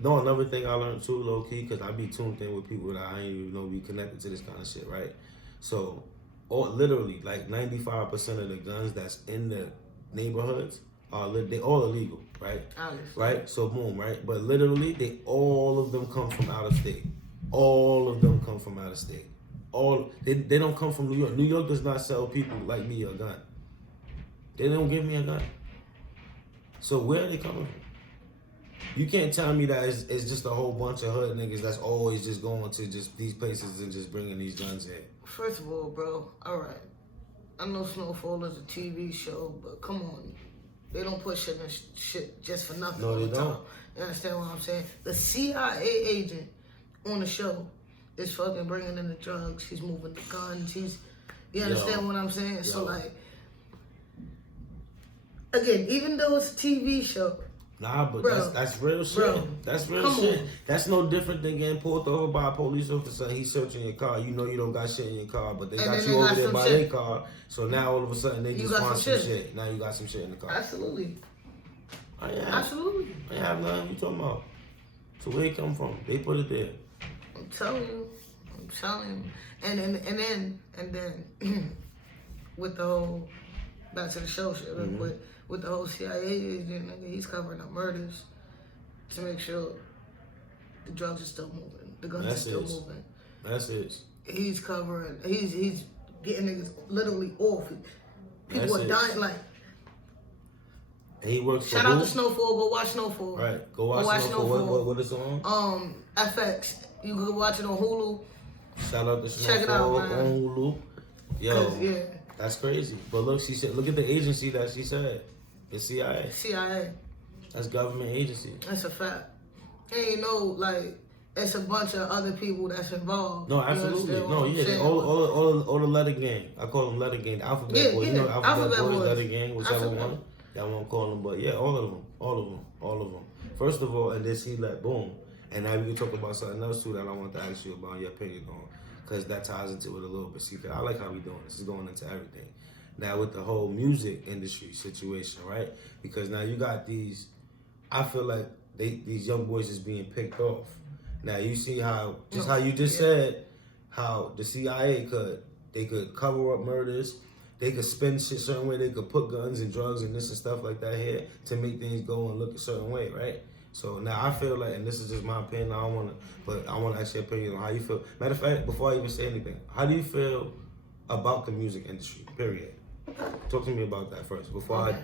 Another thing I learned too, low key, because I be tuned in with people that I ain't even know be connected to this kind of shit, right? So, literally, 95% of the guns that's in the neighborhoods they all illegal, right? Obviously. Right? So boom, right? But literally, all of them come from out of state. All of them come from out of state. They don't come from New York. New York does not sell people like me a gun. They don't give me a gun. So where are they coming from? You can't tell me that it's just a whole bunch of hood niggas that's always just going to just these places and just bringing these guns in. First of all, bro, all right. I know Snowfall is a TV show, but come on. They don't put shit just for nothing. No, they don't. You understand what I'm saying? The CIA agent on the show is fucking bringing in the drugs. He's moving the guns. You understand what I'm saying? Yo. So again, even though it's a TV show. Nah, but that's real shit. Bro, that's real shit. On. That's no different than getting pulled over by a police officer. He's searching your car. You know you don't got shit in your car, but they got you over there by their car. So now all of a sudden they just want some shit. Now you got some shit in the car. Absolutely. Absolutely. I ain't have nothing you talking about. So where it come from? They put it there. I'm telling you. And then with the whole back to the show shit, with the whole CIA agent, he's covering up murders to make sure the drugs are still moving, the guns are still moving. That's it. He's covering. He's getting niggas literally off. People are dying And he works for Shout out to Snowfall. Go watch Snowfall. Right. Go watch Snowfall. What is it on? FX. You can watch it on Hulu. Shout out to Snowfall. Check it out, man. On Hulu. Yo. Yeah. That's crazy. But look, she said, look at the agency that she said. It's CIA. CIA. That's government agency. That's a fact. And it's a bunch of other people that's involved. No, absolutely. No, yeah. All the letter gang. I call them letter gang. The Alphabet Boys. You know Alphabet Boys, letter gang, whichever one. That won't call them, but yeah, all of them. First of all, and then she boom. And now we can talk about something else too that I want to ask you about your opinion on. Because that ties into it a little bit. See, I like how we doing this. It's going into everything. Now with the whole music industry situation, right? Because now you got these, I feel like these young boys is being picked off. Now you see how you just said, how the CIA could cover up murders, they could spend shit a certain way, they could put guns and drugs and this and stuff like that here to make things go and look a certain way, right? So now I feel like, and this is just my opinion, I want to ask your opinion on how you feel. Matter of fact, before I even say anything, how do you feel about the music industry, period? Talk to me about that first, before I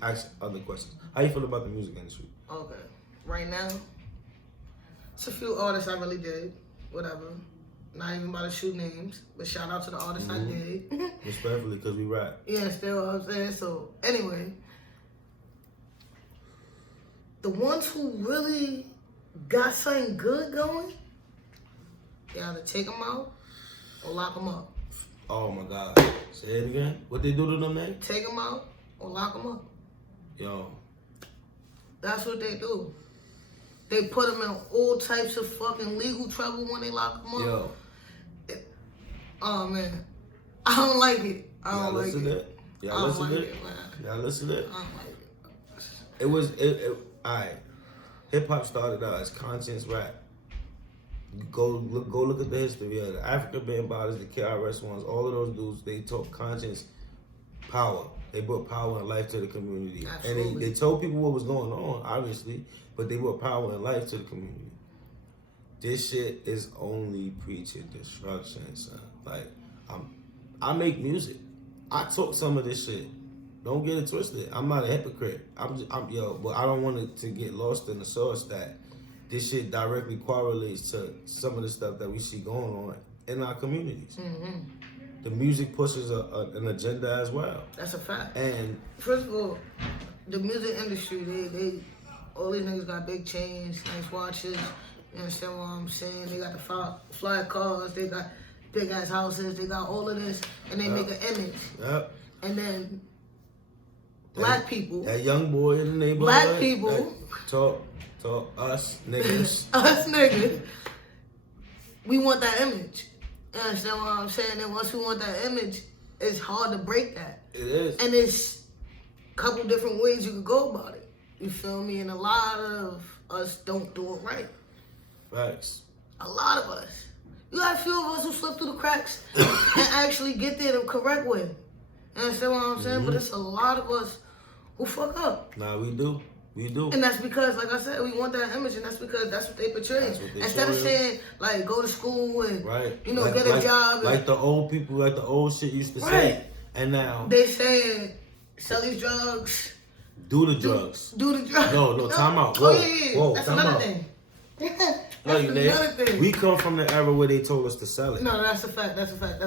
ask other questions. How you feel about the music industry? Okay. Right now, it's a few artists I really did, whatever. Not even about to shoot names, but shout out to the artists I did. Respectfully, because we rap. Yeah, still what I'm saying. So, anyway, the ones who really got something good going, They either take them out or lock them up. Oh my God. Say it again. What they do to them, man? Take them out or lock them up. Yo. That's what they do. They put them in all types of fucking legal trouble when they lock them up. Yo. Oh man, I don't like it. I don't like it. Y'all listen to it? Y'all listen to it? I don't like it. Alright. Hip hop started out as conscience rap. Go look at the history of the African band bodies, the KRS ones, all of those dudes. They taught conscience, power. They brought power and life to the community, Absolutely. and they told people what was going on, obviously, but they brought power and life to the community. This shit is only preaching destruction, son. Like, I make music. I talk some of this shit. Don't get it twisted. I'm not a hypocrite. But I don't want it to get lost in the sauce that this shit directly correlates to some of the stuff that we see going on in our communities. Mm-hmm. The music pushes an agenda as well. That's a fact. And first of all, the music industry, they all these niggas got big chains, nice watches. You understand what I'm saying? They got the fly cars, they got big ass houses, they got all of this, and they make an image. Yep. And then black people, that young boy in the neighborhood, black people, talk us niggas, us niggas, we want that image. You understand what I'm saying? And once we want that image, it's hard to break that. It is. And there's a couple different ways you could go about it. You feel me? And a lot of us don't do it right. Facts. A lot of us. You got a few of us who slip through the cracks and actually get there the correct way. You understand what I'm saying? Mm-hmm. But it's a lot of us who fuck up. Nah, we do. We do. And that's because, like I said, we want that image, and that's because that's what they portray. Instead of saying, like, go to school and, you know, get a job. Like the old people, like the old shit used to say. And now they saying, sell these drugs. Do the drugs. Do the drugs. No, time out. Whoa, whoa, that's time another out. thing. That's another thing. We come from the era where they told us to sell it. No, that's a fact. That's a fact.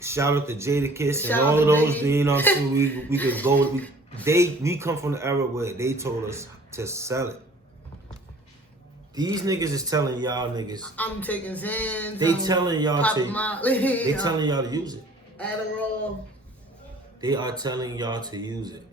Shout out to Jadakiss and all of those. You know what I'm saying? We could go. We come from the era where they told us to sell it. These niggas is telling y'all niggas. I'm taking Zans. They telling y'all to. They telling y'all to use it. Adderall. They are telling y'all to use it.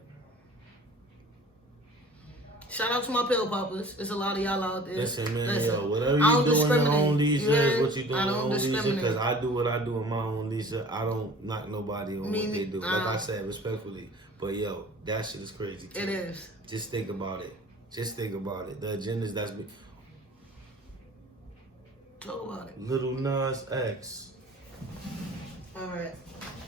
Shout out to my pill poppers. There's a lot of y'all out there. Listen, man, yo, whatever you do in your own leisure is what you do in your own leisure. Because I do what I do in my own leisure. I don't knock nobody on what they do. Like I said, respectfully. But yo, that shit is crazy too. It is. Just think about it. The agendas that's been. Talk about it. Lil Nas X. Alright.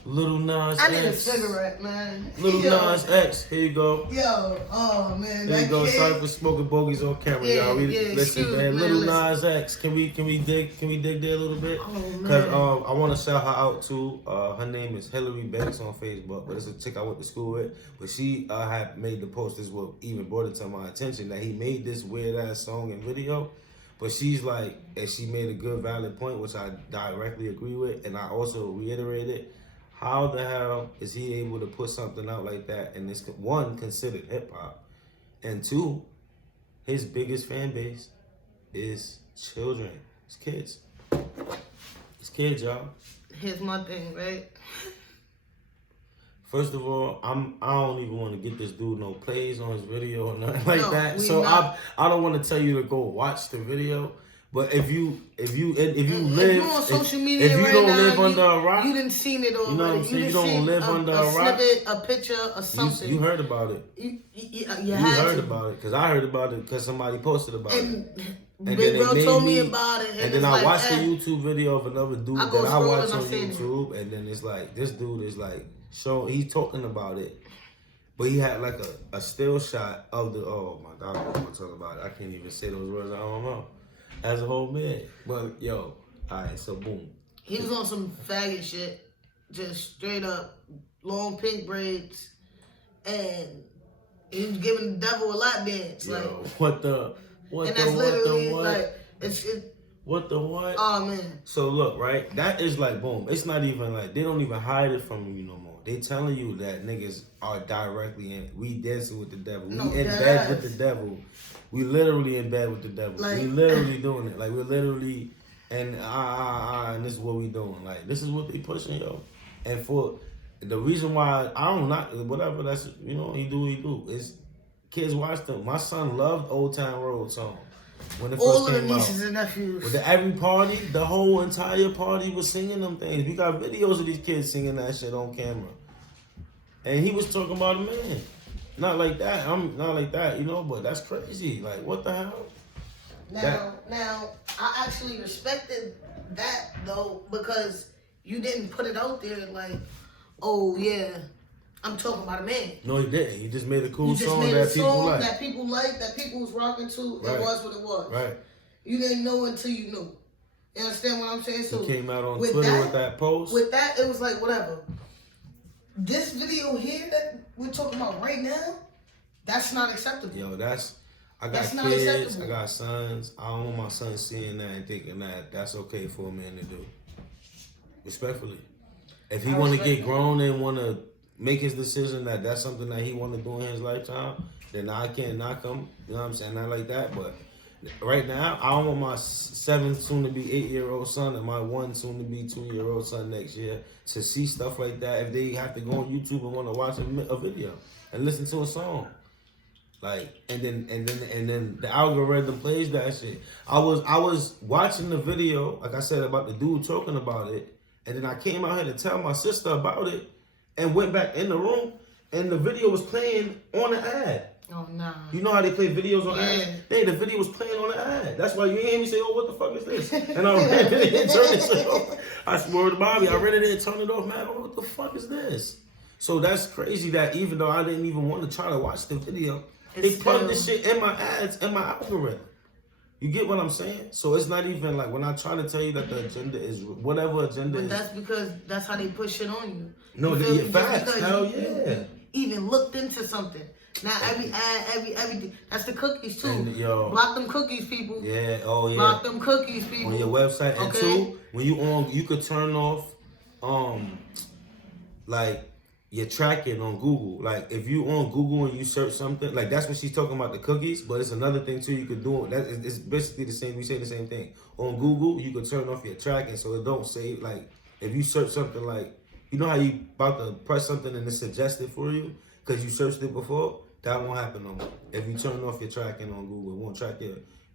Lil Nas X. I need a cigarette, man. Lil Nas X. Here you go. Yo, oh man. There you go. Kid. Sorry for smoking bogeys on camera, y'all. Listen, man. Lil Nas X. Can we dig there a little bit? Oh man. Cause I want to shout her out too. Her name is Hillary Banks on Facebook, but it's a chick I went to school with. But she had made the post. This what even brought it to my attention that he made this weird ass song and video. But she's like, and she made a good valid point, which I directly agree with, and I also reiterated. How the hell is he able to put something out like that and it's one considered hip hop, and two, his biggest fan base is children, it's kids. It's kids, y'all. Here's my thing, right? First of all, I don't even want to get this dude no plays on his video or nothing like that. So I don't want to tell you to go watch the video. But if you live on social media if you right don't now, live under a rock, you didn't seen it already. You know what I'm saying? You don't live under a rock. Snippet, a picture, or something. You heard about it. You heard about it because I heard about it because somebody posted about it. And Big Bro told me about it. And then I watched a YouTube video of another dude that I watch on YouTube, and then it's like this dude is like he's talking about it, but he had like a still shot of the. Oh my God, I don't want to talk about it. I can't even say those words. I don't know. As a whole man, but yo, alright, so boom. He was on some faggot shit, just straight up long pink braids, and he was giving the devil a lap dance. Yo, like what the what the what? Oh man. So look, right? That is like boom. It's not even like they don't even hide it from you no more. They telling you that niggas are directly in. We dancing with the devil. We in bed with the devil. We literally in bed with the devil. Like, we literally doing it. Like we're literally and and this is what we doing. Like, this is what they pushing, yo. And for the reason why I don't not whatever that's he do what he do is kids watch them. My son loved Old Town Road song when it first All of the came out. nieces and nephews. With every party, the whole entire party was singing them things. We got videos of these kids singing that shit on camera. And he was talking about a man. Not like that. I'm not like that, but that's crazy. Like, what the hell? Now, I actually respected that, though, because you didn't put it out there like, oh, yeah, I'm talking about a man. No, he didn't. He just made a cool song that people like. that people liked, that people was rocking to. Right. It was what it was. Right. You didn't know until you knew. You understand what I'm saying? So he came out on Twitter with that post. With that, it was like, whatever. This video here that we're talking about right now, that's not acceptable. Yo, I got kids, acceptable. I got sons. I don't want my son seeing that and thinking that that's okay for a man to do. Respectfully. If he want to get grown and want to make his decision that that's something that he want to do in his lifetime, then I can't knock him. You know what I'm saying? Not like that, but right now, I don't want my 7 soon to be 8-year-old son and my 1 soon to be 2-year-old son next year to see stuff like that if they have to go on YouTube and want to watch a video and listen to a song. Like, and then the algorithm plays that shit. I was watching the video, like I said, about the dude talking about it, and then I came out here to tell my sister about it and went back in the room and the video was playing on the ad. Oh, nah. You know how they play videos on ads? Hey, the video was playing on the ad. That's why you hear me say, oh, what the fuck is this? And I ran it and turned it off. I swore to Bobby, I ran it and turned it off, man. Oh, what the fuck is this? So that's crazy that even though I didn't even want to try to watch the video, they plugged this shit in my ads, in my algorithm. You get what I'm saying? So it's not even like when I try to tell you that the agenda is whatever agenda is. But that's because that's how they push shit on you. No, you facts. Hell yeah. You even looked into something. Now every ad, everything. That's the cookies too. And, yo, block them cookies, people. Yeah. Oh yeah. Block them cookies, people. On your website, and two, when you could turn off, like your tracking on Google. Like if you on Google and you search something, like that's what she's talking about, the cookies. But it's another thing too you could do. It's basically the same. We say the same thing. On Google, you could turn off your tracking so it don't say like if you search something like how you about to press something and it's suggested for you because you searched it before. That won't happen no more. If you turn off your tracking on Google, it won't track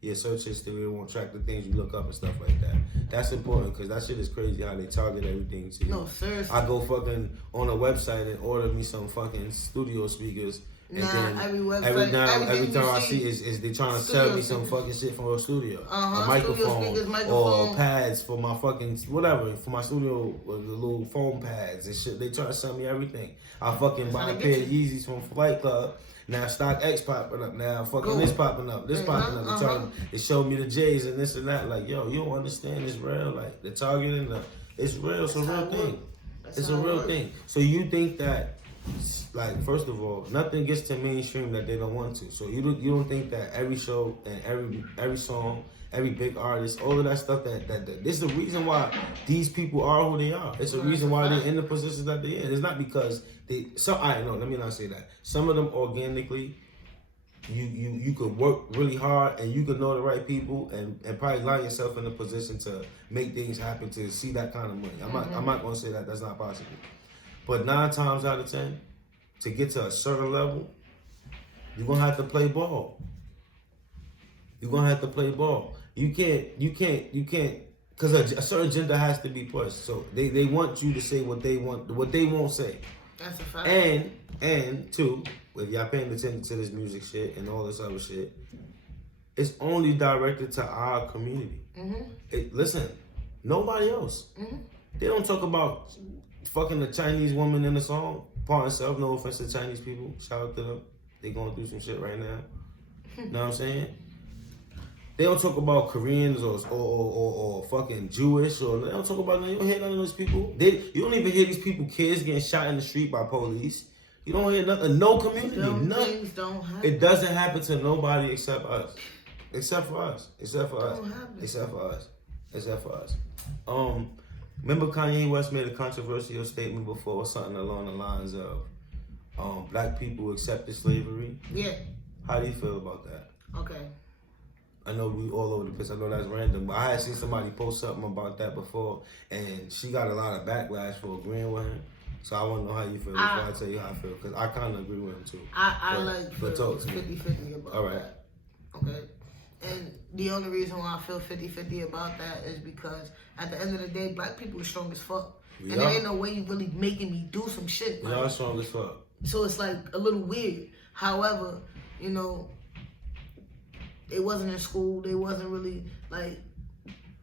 your search history. It won't track the things you look up and stuff like that. That's important because that shit is crazy how they target everything to you. No, seriously. I go fucking on a website and order me some fucking studio speakers. And then every time I see is they trying to sell me some fucking shit from a studio. A microphone or pads for my fucking whatever, for my studio, the little foam pads and shit. They try to sell me everything. I fucking buy a pair of Yeezys from Flight Club. Now Stock X popping up. Now fucking this popping up. This popping up. They showed me the J's and this and that. Like, yo, you don't understand it's real. Like the targeting, it's real. It's a real thing. It's a real thing. So you think that, like, first of all, nothing gets to mainstream that they don't want to. So you don't think that every show and every song, every big artist, all of that stuff that this is the reason why these people are who they are. It's the reason why they're in the positions that they're in. It's not because let me not say that. Some of them organically, you could work really hard and you could know the right people and probably line yourself in a position to make things happen to see that kind of money. I'm not gonna say that that's not possible. But 9 times out of 10, to get to a certain level, you're gonna have to play ball. You're gonna have to play ball. You can't, because a certain agenda has to be pushed. So they want you to say what they won't say. That's a fact. And two, if y'all paying attention to this music shit and all this other shit, it's only directed to our community. Listen, nobody else. They don't talk about fucking the Chinese woman in the song. Part herself, no offense to Chinese people. Shout out to them. They going through some shit right now. Know what I'm saying? They don't talk about Koreans or fucking Jewish or they don't talk about you don't hear none of those people. You don't even hear these people, kids getting shot in the street by police. You don't hear nothing. No community. Nothing. Things don't happen. It doesn't happen to nobody except us. Except for us. Except for us. Except for us. Except for us. Remember Kanye West made a controversial statement before, something along the lines of black people accepted slavery? Yeah. How do you feel about that? Okay. I know we all over the place. I know that's random, but I had seen somebody post something about that before, and she got a lot of backlash for agreeing with him. So I want to know how you feel before I tell you how I feel, because I kind of agree with him too. I like feel talk to me. 50-50 about All right. that. Okay. And the only reason why I feel 50-50 about that is because at the end of the day, black people are strong as fuck. And there ain't no way you really making me do some shit. We are strong as fuck. So it's like a little weird. However, you know, it wasn't in school. They wasn't really like,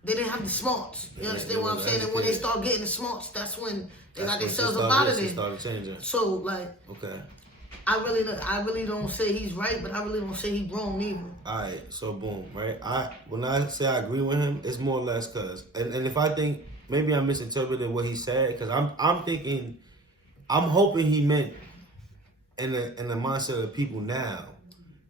they didn't have the smarts. You understand what I'm saying? And when they start getting the smarts, that's when they got themselves up out of there. Started changing. So like, okay. I really don't say he's right, but I really don't say he's wrong either. Alright, so boom, right? When I say I agree with him, it's more or less cause, and if I think maybe I'm misinterpreting what he said, cause I'm thinking, I'm hoping he meant in the mindset of people now,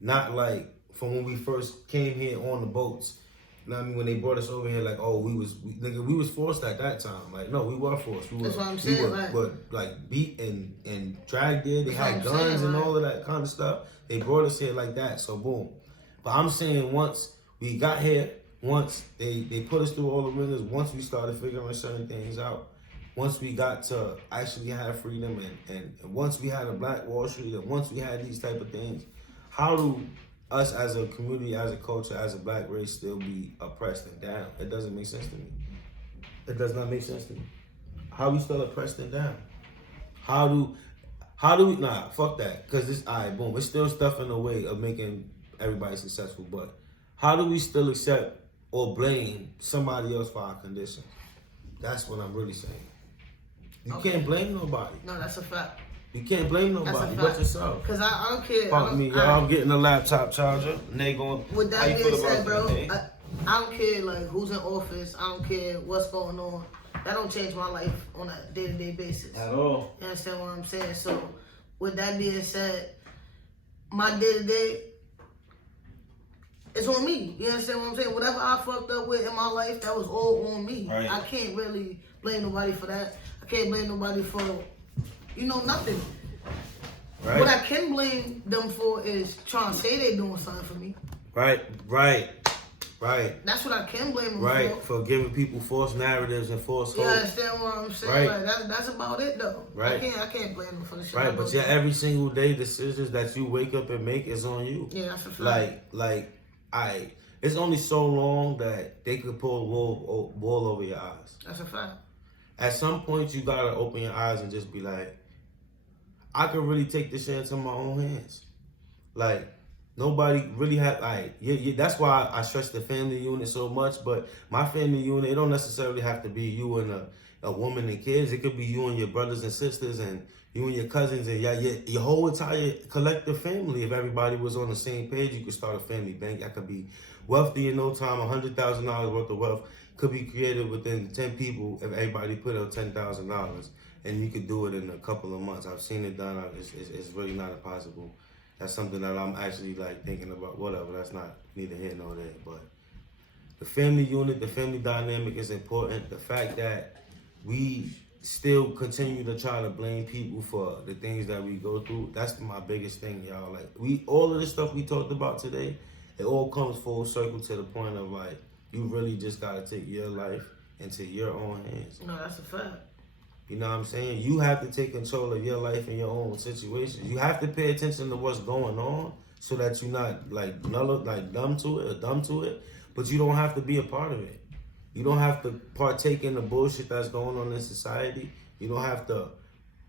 not like from when we first came here on the boats. You know what I mean? When they brought us over here, like, oh, we was forced at that time. Like, no, we were forced. That's what I'm saying. We were like beat and dragged there. They had guns and all of that kind of stuff. They brought us here like that. So boom. But I'm saying once we got here, once they put us through all the ringers, once we started figuring certain things out, once we got to actually have freedom and once we had a Black Wall Street and once we had these type of things, how do us as a community, as a culture, as a black race still be oppressed and down? It doesn't make sense to me. It does not make sense to me. How we still oppressed and down? How do we, nah, fuck that. Cause this, alright, boom, it's still stuff in the way of making everybody successful, but how do we still accept or blame somebody else for our condition? That's what I'm really saying. You can't blame nobody. No, that's a fact. You can't blame nobody but yourself. Cause I don't care. Pardon me, y'all. I'm getting a laptop charger. And they going. With that being said, bro, I don't care like who's in office. I don't care what's going on. That don't change my life on a day-to-day basis. At all. You understand what I'm saying? So, with that being said, my day-to-day is on me. You understand what I'm saying? Whatever I fucked up with in my life, that was all on me. Right. I can't really blame nobody for that. I can't blame nobody for, nothing. Right. What I can blame them for is trying to say they doing something for me. Right. That's what I can blame them for. For giving people false narratives and false hope. You understand what I'm saying? Right. Like, that's about it though. Right. I can't blame them for the shit. Right, but yeah, every single day decisions that you wake up and make is on you. Yeah, that's a fact. It's only so long that they could pull a wool over your eyes. That's a fact. At some point, you gotta open your eyes and just be like, I could really take this shit into my own hands. Like, nobody really have, that's why I stress the family unit so much, but my family unit, it don't necessarily have to be you and a woman and kids. It could be you and your brothers and sisters and you and your cousins and your whole entire collective family. If everybody was on the same page, you could start a family bank. That could be wealthy in no time. $100,000 worth of wealth could be created within 10 people if everybody put up $10,000, and you could do it in a couple of months. I've seen it done. It's really not impossible. That's something that I'm actually thinking about. Whatever, that's not neither here nor there. But the family unit, the family dynamic is important. The fact that we still continue to try to blame people for the things that we go through, that's my biggest thing, y'all. All of the stuff we talked about today, it all comes full circle to the point of you really just gotta take your life into your own hands. No, that's a fact. You know what I'm saying? You have to take control of your life and your own situation. You have to pay attention to what's going on so that you're not dumb to it, but you don't have to be a part of it. You don't have to partake in the bullshit that's going on in society. You don't have to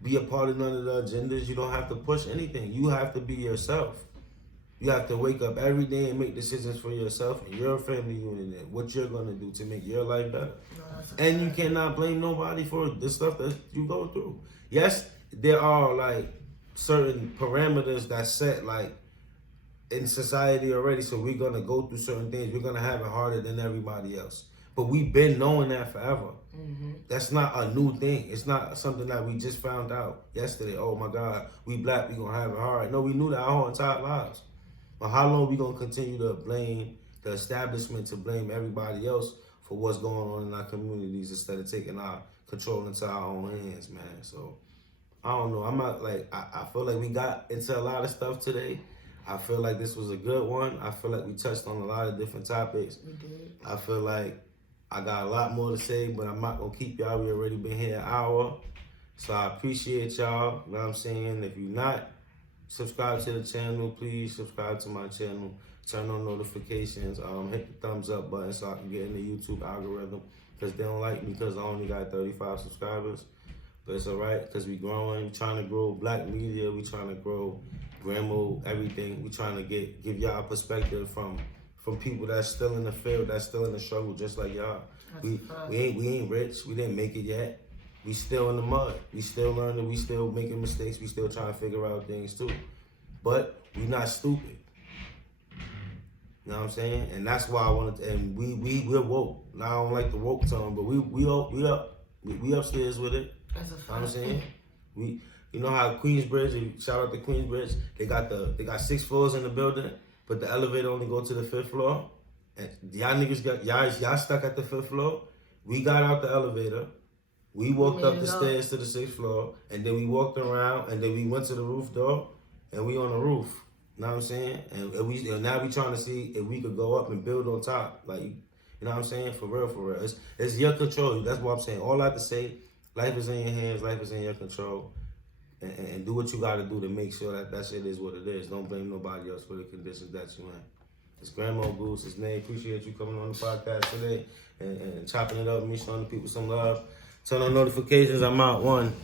be a part of none of the agendas. You don't have to push anything. You have to be yourself. You have to wake up every day and make decisions for yourself and your family unit and what you're going to do to make your life better. And you cannot blame nobody for the stuff that you go through. Yes, there are certain parameters that's set in society already, so we're going to go through certain things. We're going to have it harder than everybody else. But we've been knowing that forever. Mm-hmm. That's not a new thing. It's not something that we just found out yesterday. Oh my God, we black, we going to have it hard. No, we knew that our whole entire lives. But how long we going to continue to blame the establishment, to blame everybody else for what's going on in our communities instead of taking our control into our own hands, man? So, I don't know. I'm not I feel like we got into a lot of stuff today. I feel like this was a good one. I feel like we touched on a lot of different topics. We did. I feel like I got a lot more to say, but I'm not going to keep y'all. We already been here an hour. So I appreciate y'all. You know what I'm saying? If you're not subscribed to the channel, please subscribe to my channel. Turn on notifications. Hit the thumbs up button so I can get in the YouTube algorithm. Because they don't like me because I only got 35 subscribers. But it's all right because we growing. We trying to grow black media. We trying to grow GRAMO, everything. We trying to give y'all a perspective from people that's still in the field, that's still in the struggle, just like y'all. We ain't rich. We didn't make it yet. We still in the mud. We still learning. We still making mistakes. We still trying to figure out things too. But we not stupid. You know what I'm saying? And that's why I wanted to, and we're woke. Now I don't like the woke tone, but we upstairs with it. That's a fact. You know what I'm saying? You know how Queensbridge, shout out to Queensbridge, they got 6 floors in the building, but the elevator only go to the 5th floor. And y'all niggas y'all stuck at the 5th floor. We got out the elevator. We walked up the stairs to the 6th floor, and then we walked around, and then we went to the roof door, and we on the roof. You know what I'm saying? And now we trying to see if we could go up and build on top. Like, you know what I'm saying? For real. It's your control. That's what I'm saying. All I have to say, life is in your hands. Life is in your control. And do what you got to do to make sure that shit is what it is. Don't blame nobody else for the conditions that you in. It's GRAMO Goose. It's Nate. Appreciate you coming on the podcast today and chopping it up and me showing the people some love. Turn on notifications. I'm out. 1.